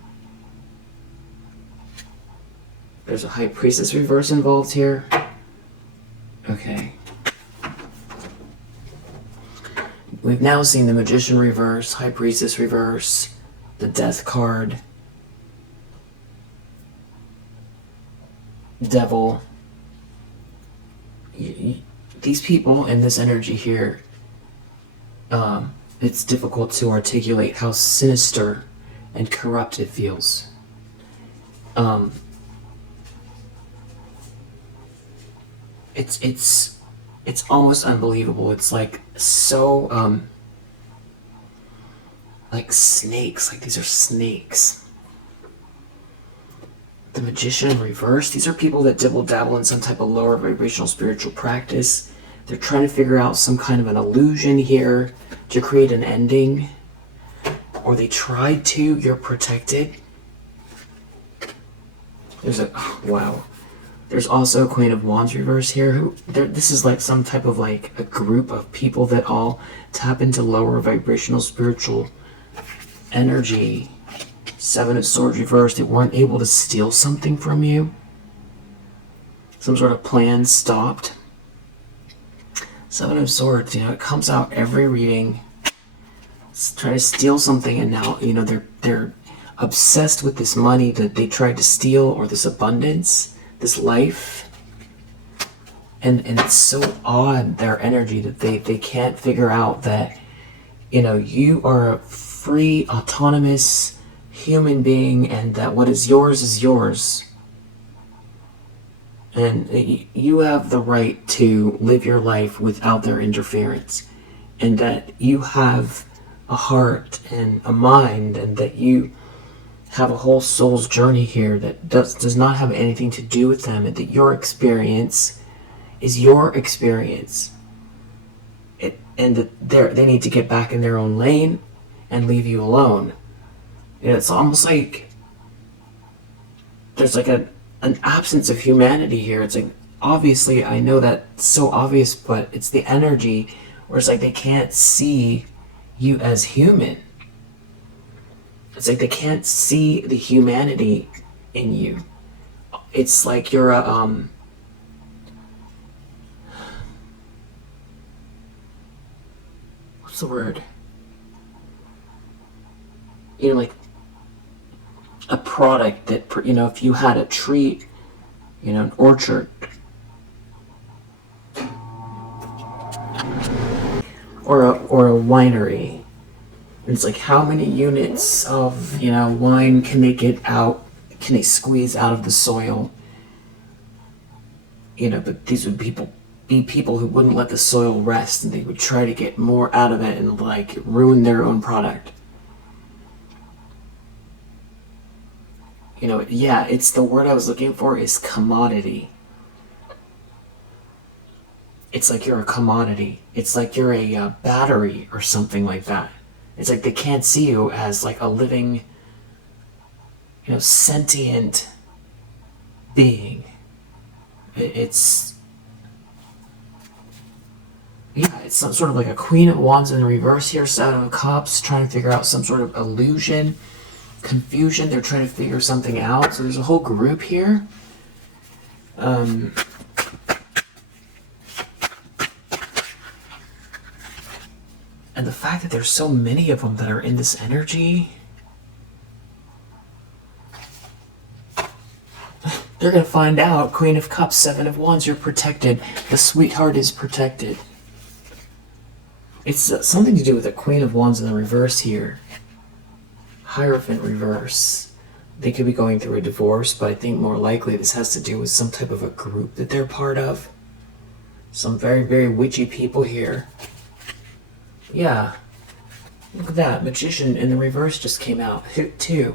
There's a High Priestess reverse involved here. Okay. We've now seen the Magician reverse, High Priestess reverse, the Death card, Devil. These people in this energy here, it's difficult to articulate how sinister and corrupt it feels. It's almost unbelievable. It's like so like snakes. Like these are snakes. The Magician in reverse. These are people that dibble dabble in some type of lower vibrational spiritual practice. They're trying to figure out some kind of an illusion here to create an ending. Or they tried to. You're protected. There's a... Oh, wow. There's also Queen of Wands reverse here. This is like some type of like a group of people that all tap into lower vibrational spiritual energy. Seven of Swords reverse. They weren't able to steal something from you. Some sort of plan stopped. Seven of Swords, you know, it comes out every reading. Try to steal something, and now, you know, they're obsessed with this money that they tried to steal, or this abundance, this life. And it's so odd, their energy, that they can't figure out that, you know, you are a free, autonomous human being, and that what is yours. And you have the right to live your life without their interference. And that you have a heart and a mind, and that you have a whole soul's journey here that does not have anything to do with them, and that your experience is your experience. And that they need to get back in their own lane and leave you alone. It's almost like there's like an absence of humanity here. It's like, obviously, I know that's so obvious, but it's the energy where it's like they can't see you as human. It's like they can't see the humanity in you. It's like you're a what's the word? You know, like a product that, you know, if you had a tree, you know, an orchard, or a winery. And it's like, how many units of, you know, wine can they get out? Can they squeeze out of the soil? You know, but these would be people who wouldn't let the soil rest, and they would try to get more out of it and like ruin their own product. You know, yeah, it's the word I was looking for is commodity. It's like you're a commodity. It's like you're a battery or something like that. It's like they can't see you as like a living, you know, sentient being. It's some sort of like a Queen of Wands in reverse here, Seven of Cups, trying to figure out some sort of illusion. Confusion, they're trying to figure something out. So there's a whole group here. And the fact that there's so many of them that are in this energy. They're going to find out. Queen of Cups, Seven of Wands, you're protected. The sweetheart is protected. It's something to do with the Queen of Wands in the reverse here. Hierophant reverse. They could be going through a divorce, but I think more likely this has to do with some type of a group that they're part of. Some very, very witchy people here. Yeah. Look at that. Magician in the reverse just came out. Hit 2.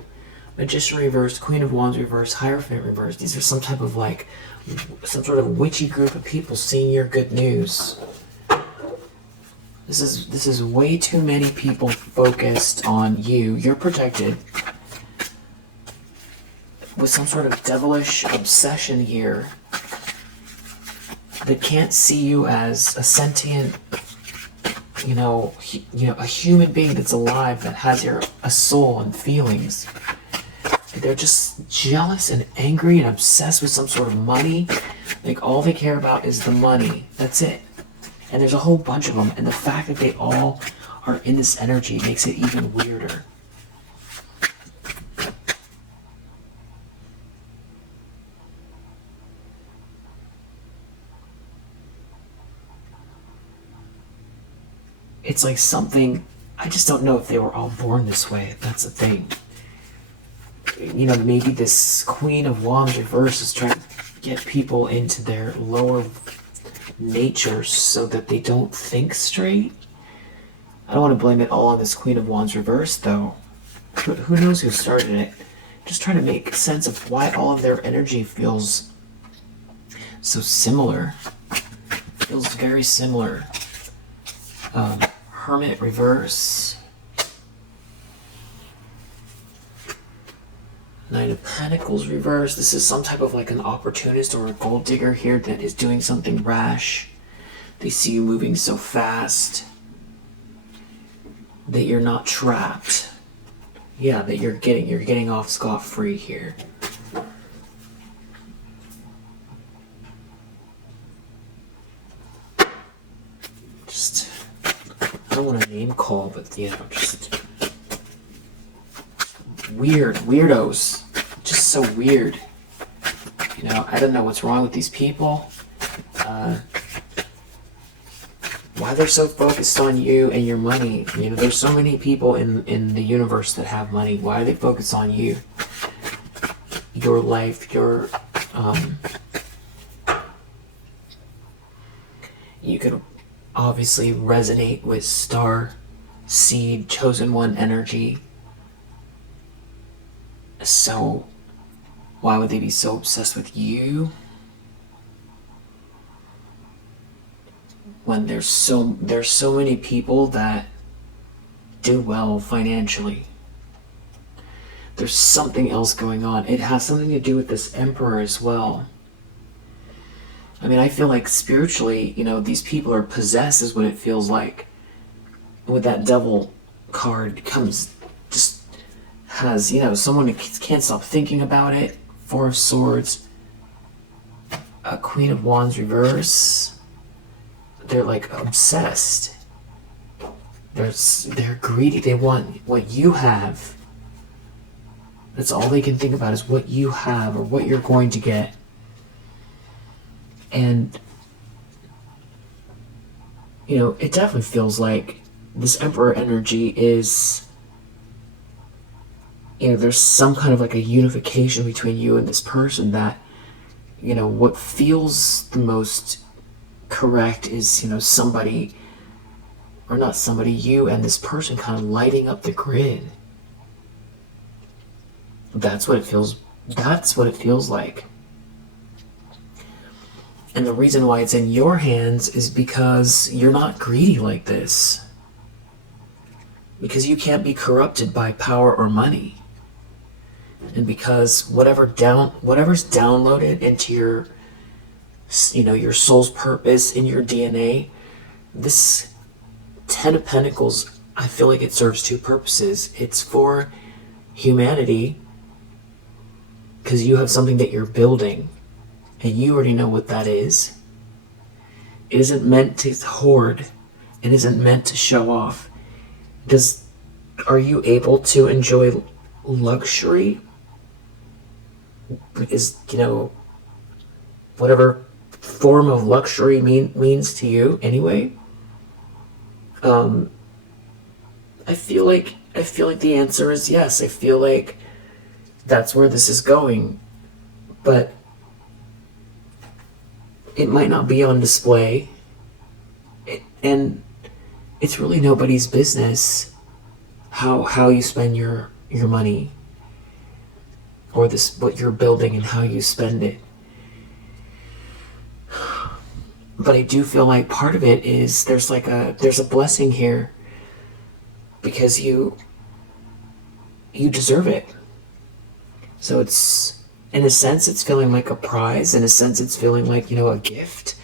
Magician reverse, Queen of Wands reverse, Hierophant reverse. These are some type of like, some sort of witchy group of people seeing your good news. This is way too many people focused on you. You're protected. With some sort of devilish obsession here that can't see you as a sentient, a human being that's alive, that has a soul and feelings. They're just jealous and angry and obsessed with some sort of money. Like, all they care about is the money. That's it. And there's a whole bunch of them. And the fact that they all are in this energy makes it even weirder. It's like something, I just don't know if they were all born this way. That's the thing. Maybe this Queen of Wands reverse is trying to get people into their lower nature so that they don't think straight. I don't want to blame it all on this Queen of Wands reverse, though. Who knows who started it? Just trying to make sense of why all of their energy feels so similar. Feels very similar. Hermit reverse. Knight of Pentacles reverse. This is some type of like an opportunist or a gold digger here that is doing something rash. They see you moving so fast that you're not trapped. Yeah, that you're getting off scot-free here. Just, I don't want to name call, but just weirdos. Just so weird. I don't know what's wrong with these people. Why they're so focused on you and your money. There's so many people in the universe that have money. Why are they focused on you? Your life, you could obviously resonate with Starseed Chosen One energy. So, why would they be so obsessed with you? When there's so many people that do well financially. There's something else going on. It has something to do with this Emperor as well. I mean, I feel like spiritually, these people are possessed is what it feels like. With that Devil card comes, just has, someone who can't stop thinking about it. Four of Swords. A Queen of Wands reverse. They're like obsessed. They're greedy. They want what you have. That's all they can think about is what you have or what you're going to get. And it definitely feels like this Emperor energy is, there's some kind of like a unification between you and this person that, what feels the most correct is, somebody, or not somebody, you and this person kind of lighting up the grid. That's what it feels like. And the reason why it's in your hands is because you're not greedy like this. Because you can't be corrupted by power or money. And because whatever's downloaded into your soul's purpose in your DNA, this Ten of Pentacles, I feel like it serves two purposes. It's for humanity, because you have something that you're building, and you already know what that is. It isn't meant to hoard. It isn't meant to show off. Are you able to enjoy luxury? is, whatever form of luxury means to you anyway. I feel like the answer is yes. I feel like that's where this is going, but it might not be on display, and it's really nobody's business how you spend your money, or what you're building and how you spend it. But I do feel like part of it is there's a blessing here, because you deserve it. So it's, in a sense, it's feeling like a prize. In a sense, it's feeling like, a gift.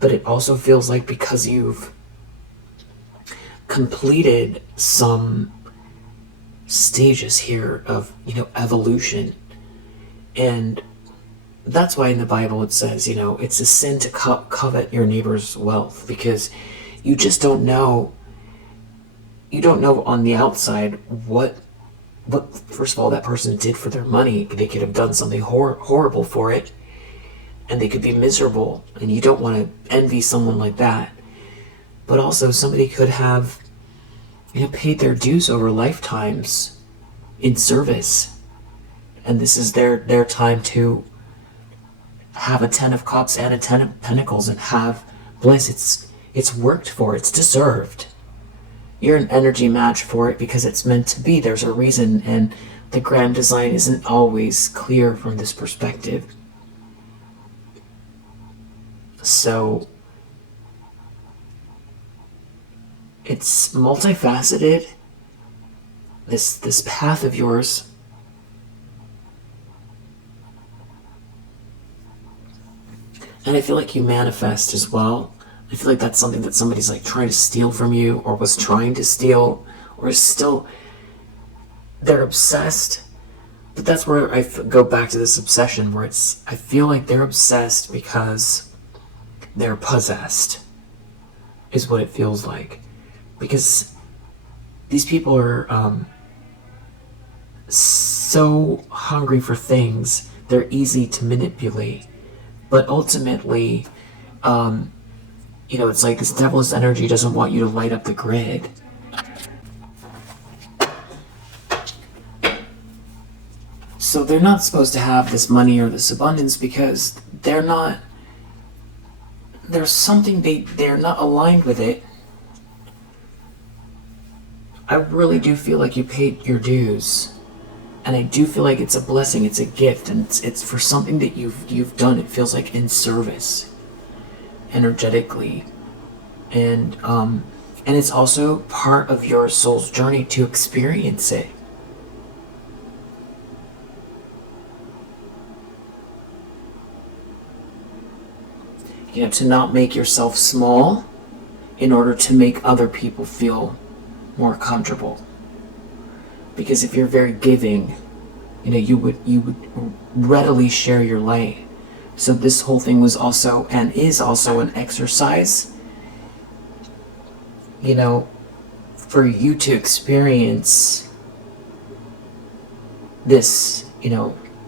But it also feels like, because you've completed some stages here of, evolution. And that's why in the Bible it says, it's a sin to covet your neighbor's wealth, because you just don't know. You don't know on the outside what first of all that person did for their money. They could have done something horrible for it, and they could be miserable, and you don't want to envy someone like that. But also, somebody could have paid their dues over lifetimes in service, and this is their time to have a 10 of cups and a 10 of pentacles and have bliss. It's worked for, it's deserved. You're an energy match for it because it's meant to be. There's a reason, and the grand design isn't always clear from this perspective. So it's multifaceted, this path of yours. And I feel like you manifest as well. I feel like that's something that somebody's trying to steal from you, or was trying to steal, or is still, they're obsessed. But that's where I go back to this obsession, where I feel like they're obsessed because they're possessed, is what it feels like. Because these people are so hungry for things, they're easy to manipulate. But ultimately, it's like this devil's energy doesn't want you to light up the grid. So they're not supposed to have this money or this abundance, because there's something they're not aligned with it. I really do feel like you paid your dues. And I do feel like it's a blessing, it's a gift, and it's for something that you've done. It feels like in service, energetically, and it's also part of your soul's journey to experience it. To not make yourself small in order to make other people feel more comfortable. Because if you're very giving, you would readily share your light. So this whole thing was also, and is also, an exercise, for you to experience this,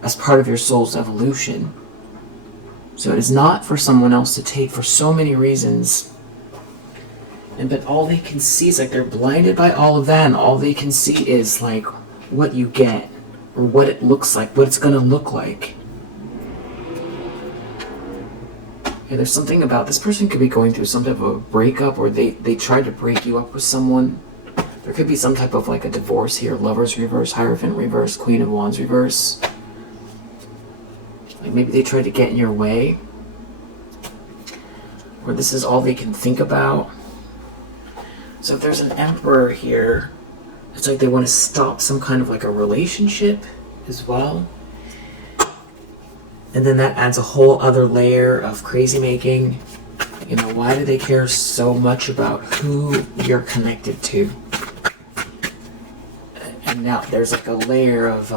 as part of your soul's evolution. So it is not for someone else to take, for so many reasons. But all they can see is they're blinded by all of that, and all they can see is what you get, or what it looks like, what it's going to look like. And there's something about this person could be going through some type of a breakup, or they tried to break you up with someone. There could be some type of a divorce here. Lovers reverse, Hierophant reverse, Queen of Wands reverse. Maybe they tried to get in your way, or this is all they can think about. So if there's an Emperor here, it's they want to stop some kind of a relationship as well. And then that adds a whole other layer of crazy making. Why do they care so much about who you're connected to? And now there's a layer of,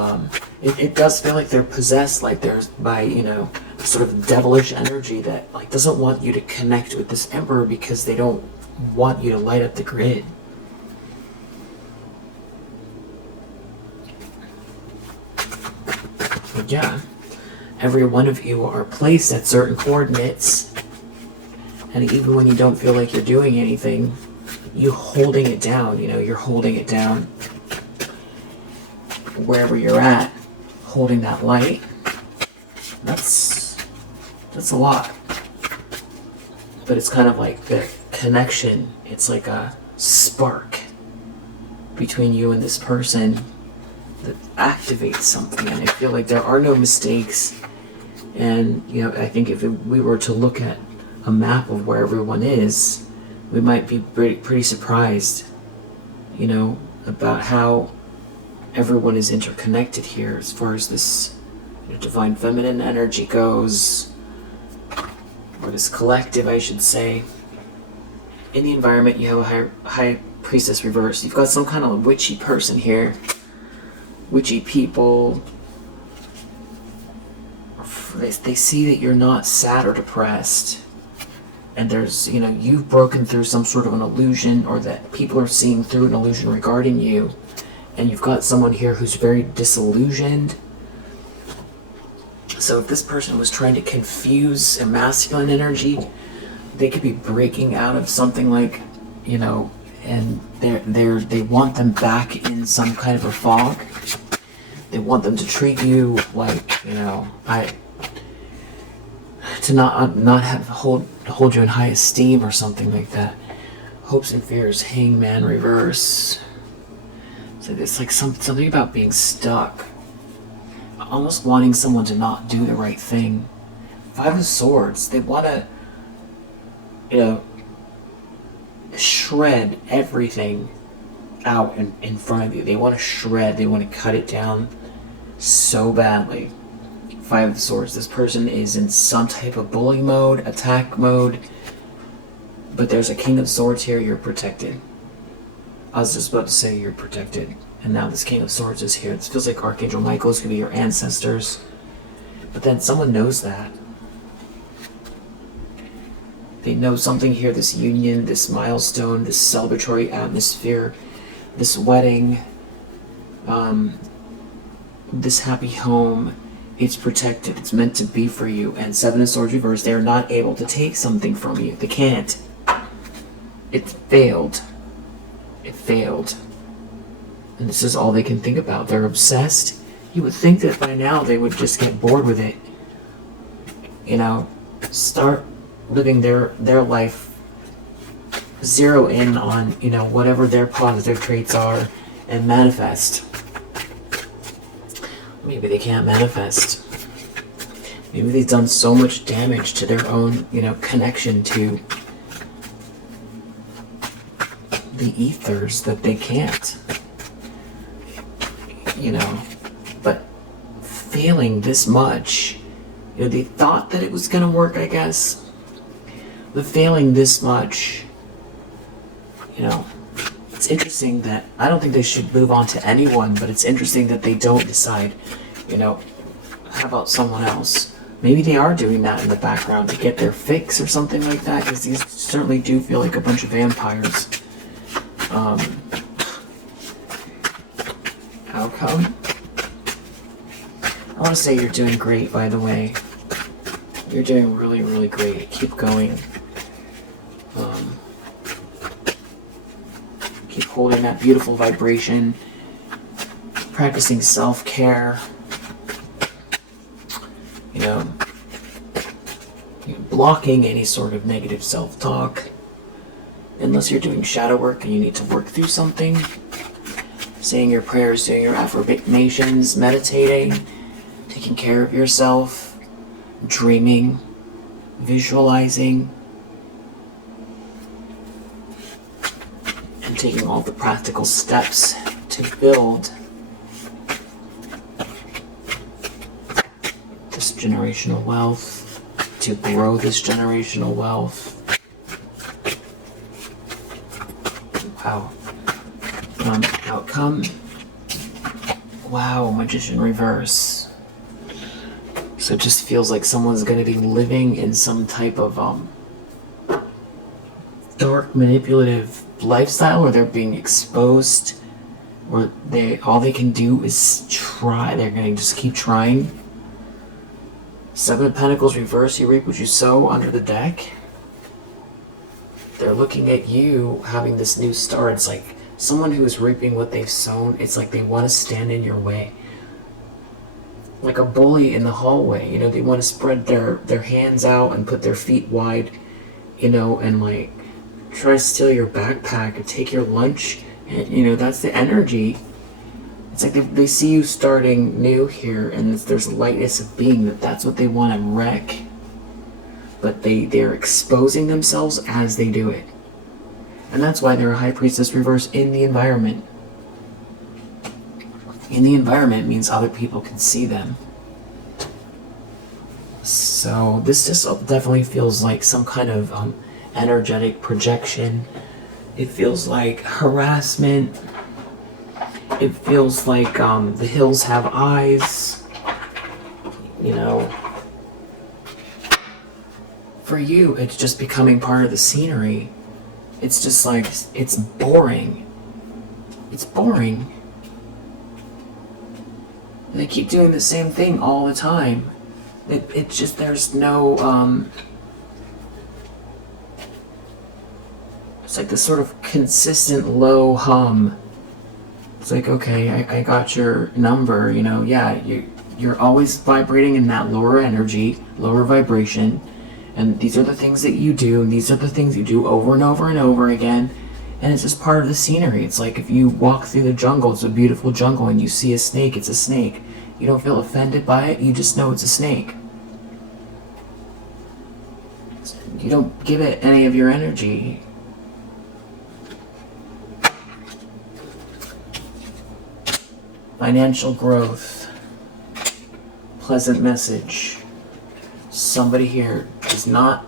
it does feel like they're possessed, there's by, sort of devilish energy that doesn't want you to connect with this Emperor, because they don't want you to light up the grid. But yeah, every one of you are placed at certain coordinates, and even when you don't feel like you're doing anything, you're holding it down, you're holding it down wherever you're at, holding that light. That's a lot. But it's kind of like the connection, it's like a spark between you and this person that activates something, and I feel like there are no mistakes. And I think if we were to look at a map of where everyone is, we might be pretty surprised, about how everyone is interconnected here as far as this divine feminine energy goes, or this collective, I should say. In the environment, you have a high priestess reverse. You've got some kind of witchy person here. Witchy people. They see that you're not sad or depressed. And there's, you've broken through some sort of an illusion, or that people are seeing through an illusion regarding you. And you've got someone here who's very disillusioned. So if this person was trying to confuse a masculine energy, they could be breaking out of something like, and they want them back in some kind of a fog. They want them to treat you like, to not have hold you in high esteem or something like that. Hopes and fears, hangman reverse. So it's like something about being stuck. Almost wanting someone to not do the right thing. Five of Swords, they want to, shred everything out in front of you. They want to shred, they want to cut it down so badly. Five of Swords, this person is in some type of bullying mode, attack mode, but there's a King of Swords here. You're protected. I was just about to say you're protected, and now this King of Swords is here. This feels like Archangel Michael is going to be your ancestors, but then someone knows that. They know something here, this union, this milestone, this celebratory atmosphere, this wedding, this happy home. It's protected. It's meant to be for you. And Seven of Swords reversed, they're not able to take something from you. They can't. It failed. It failed. And this is all they can think about. They're obsessed. You would think that by now they would just get bored with it. Start living their life. Zero in on, whatever their positive traits are, and manifest. Maybe they can't manifest. Maybe they've done so much damage to their own, connection to the ethers that they can't. But failing this much, they thought that it was going to work, I guess. But failing this much, it's interesting that I don't think they should move on to anyone, but it's interesting that they don't decide, how about someone else? Maybe they are doing that in the background to get their fix or something like that, because these certainly do feel like a bunch of vampires. Outcome? I want to say you're doing great, by the way. You're doing really, really great. Keep going. Keep holding that beautiful vibration. Practicing self-care. Blocking any sort of negative self-talk. Unless you're doing shadow work and you need to work through something. Saying your prayers, doing your affirmations, meditating, taking care of yourself, dreaming, visualizing, and taking all the practical steps to build this generational wealth, to grow this generational wealth. Wow. Outcome. Wow, Magician reverse. So it just feels like someone's going to be living in some type of dark, manipulative lifestyle, where they're being exposed, where all they can do is try. They're going to just keep trying. Seven of Pentacles reverse, you reap what you sow under the deck. They're looking at you having this new start. It's like someone who is reaping what they've sown. It's like they want to stand in your way. Like a bully in the hallway, you know, they want to spread their hands out and put their feet wide, you know, and like try to steal your backpack or take your lunch. And, you know, that's the energy. It's like they see you starting new here, and there's lightness of being that's what they want to wreck. But they're exposing themselves as they do it. And that's why they're a High Priestess reverse in the environment. In the environment means other people can see them. So this just definitely feels like some kind of energetic projection. It feels like harassment. It feels like the hills have eyes, you know. For you, it's just becoming part of the scenery. It's just like, it's boring. It's boring. They keep doing the same thing all the time. It's just, there's no, it's like this sort of consistent low hum. It's like, okay, I got your number, you know, yeah, you're always vibrating in that lower energy, lower vibration, and these are the things that you do, and these are the things you do over and over and over again, and it's just part of the scenery. It's like if you walk through the jungle, it's a beautiful jungle, and you see a snake, it's a snake. You don't feel offended by it, you just know it's a snake. You don't give it any of your energy. Financial growth, pleasant message. Somebody here does not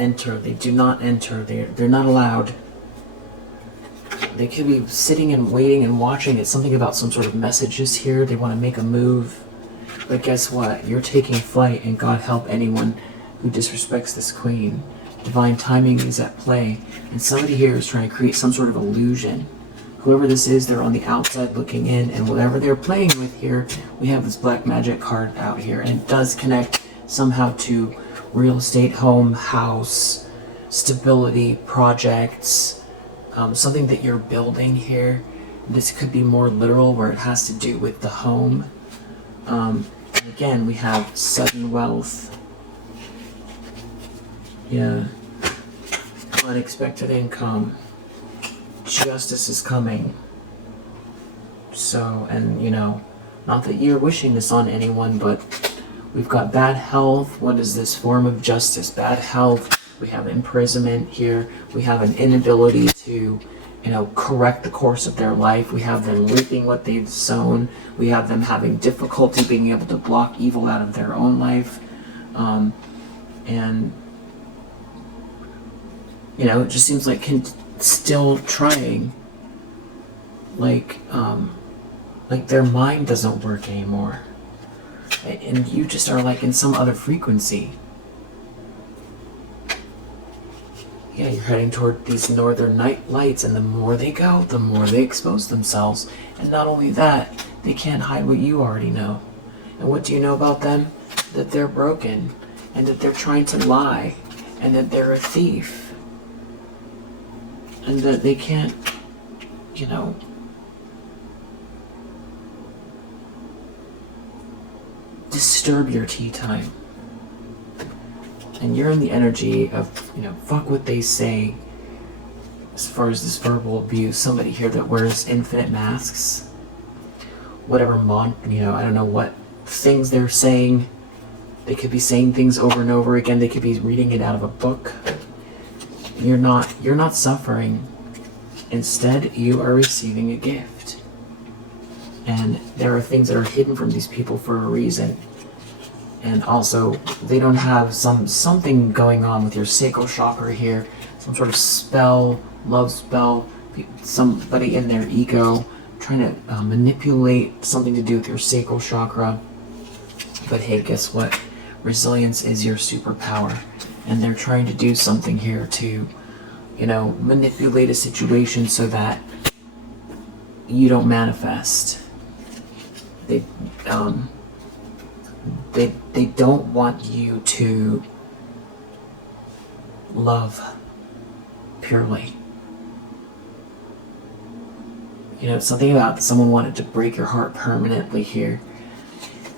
enter. They do not enter. They're not allowed. They could be sitting and waiting and watching. It's something about some sort of messages here. They want to make a move. But guess what? You're taking flight, and God help anyone who disrespects this queen. Divine timing is at play, and somebody here is trying to create some sort of illusion. Whoever this is, they're on the outside looking in, and whatever they're playing with here, we have this black magic card out here, and it does connect somehow to real estate, home, house, stability, projects, something that you're building here. This could be more literal, where it has to do with the home. And again, we have sudden wealth. Yeah. Unexpected income. Justice is coming. So, and you know, not that you're wishing this on anyone, but we've got bad health. What is this form of justice? Bad health. We have imprisonment here. We have an inability to, you know, correct the course of their life. We have them reaping what they've sown. We have them having difficulty being able to block evil out of their own life. And, you know, it just seems like still trying, like their mind doesn't work anymore, and you just are like in some other frequency. Yeah, you're heading toward these northern night lights, and the more they go, the more they expose themselves. And not only that, they can't hide what you already know. And what do you know about them? That they're broken, and that they're trying to lie, and that they're a thief. And that they can't, you know, disturb your tea time. And you're in the energy of, you know, fuck what they say as far as this verbal abuse. Somebody here that wears infinite masks. Whatever you know, I don't know what things they're saying. They could be saying things over and over again. They could be reading it out of a book. You're not suffering. Instead, you are receiving a gift. And there are things that are hidden from these people for a reason. And also, they don't have something going on with your sacral chakra here. Some sort of spell, love spell, somebody in their ego trying to manipulate something to do with your sacral chakra. But hey, guess what? Resilience is your superpower. And they're trying to do something here to, you know, manipulate a situation so that you don't manifest. They, They don't want you to love purely. You know, something about someone wanted to break your heart permanently here.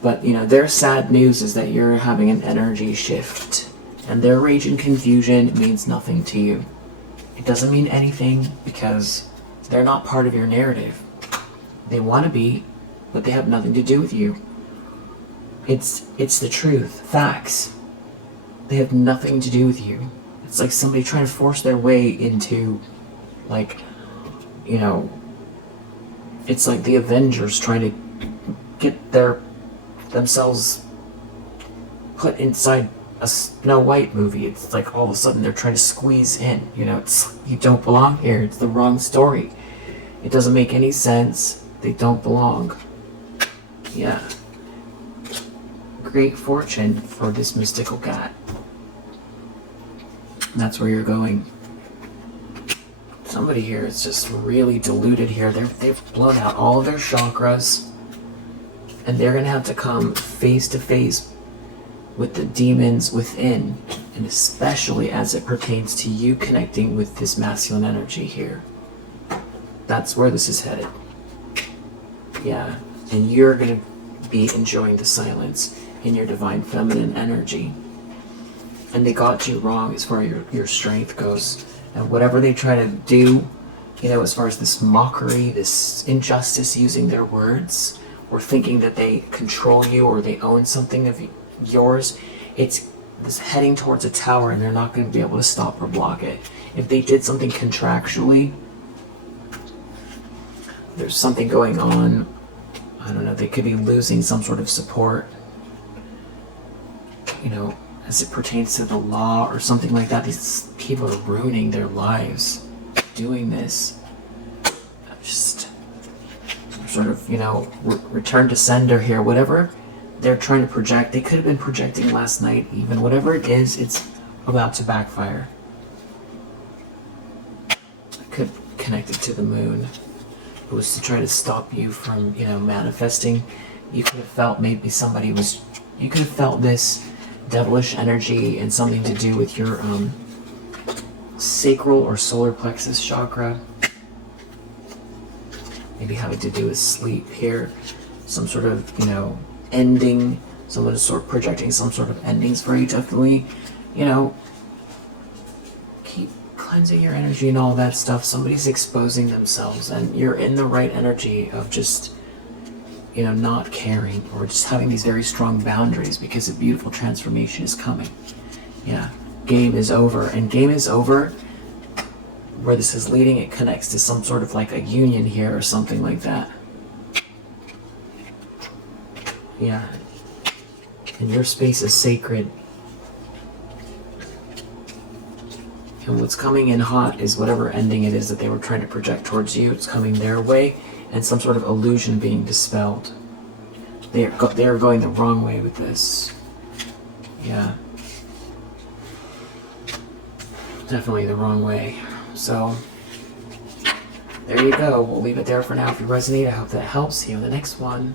But, you know, their sad news is that you're having an energy shift. And their rage and confusion means nothing to you. It doesn't mean anything because they're not part of your narrative. They want to be, but they have nothing to do with you. It's the truth. Facts. They have nothing to do with you. It's like somebody trying to force their way into, like, you know, it's like the Avengers trying to get themselves put inside a Snow White movie. It's like all of a sudden they're trying to squeeze in. You know, it's, you don't belong here. It's the wrong story. It doesn't make any sense. They don't belong. Yeah. Great fortune for this mystical cat. That's where you're going. Somebody here is just really deluded here. They've blown out all of their chakras. And they're going to have to come face to face with the demons within. And especially as it pertains to you connecting with this masculine energy here. That's where this is headed. Yeah. And you're going to be enjoying the silence in your divine feminine energy. And they got you wrong as far as your strength goes. And whatever they try to do, you know, as far as this mockery, this injustice using their words, or thinking that they control you or they own something of yours, it's heading towards a tower and they're not going to be able to stop or block it. If they did something contractually, there's something going on. I don't know, they could be losing some sort of support, you know, as it pertains to the law or something like that. These people are ruining their lives doing this. Just sort of, you know, return to sender here. Whatever they're trying to project, they could have been projecting last night even. Whatever it is, it's about to backfire. It could connect it to the moon. It was to try to stop you from, you know, manifesting. You could have felt maybe somebody was, you could have felt this devilish energy and something to do with your sacral or solar plexus chakra. Maybe having to do with sleep here. Some sort of, you know, ending. Someone is sort of projecting some sort of endings for you. Definitely, you know, keep cleansing your energy and all that stuff. Somebody's exposing themselves and you're in the right energy of just, you know, not caring or just having these very strong boundaries because a beautiful transformation is coming. Yeah, game is over. And game is over, where this is leading, it connects to some sort of like a union here or something like that. Yeah. And your space is sacred. And what's coming in hot is whatever ending it is that they were trying to project towards you. It's coming their way, and some sort of illusion being dispelled. They are going the wrong way with this. Yeah. Definitely the wrong way. So, there you go. We'll leave it there for now. If you resonate, I hope that helps. See you in the next one.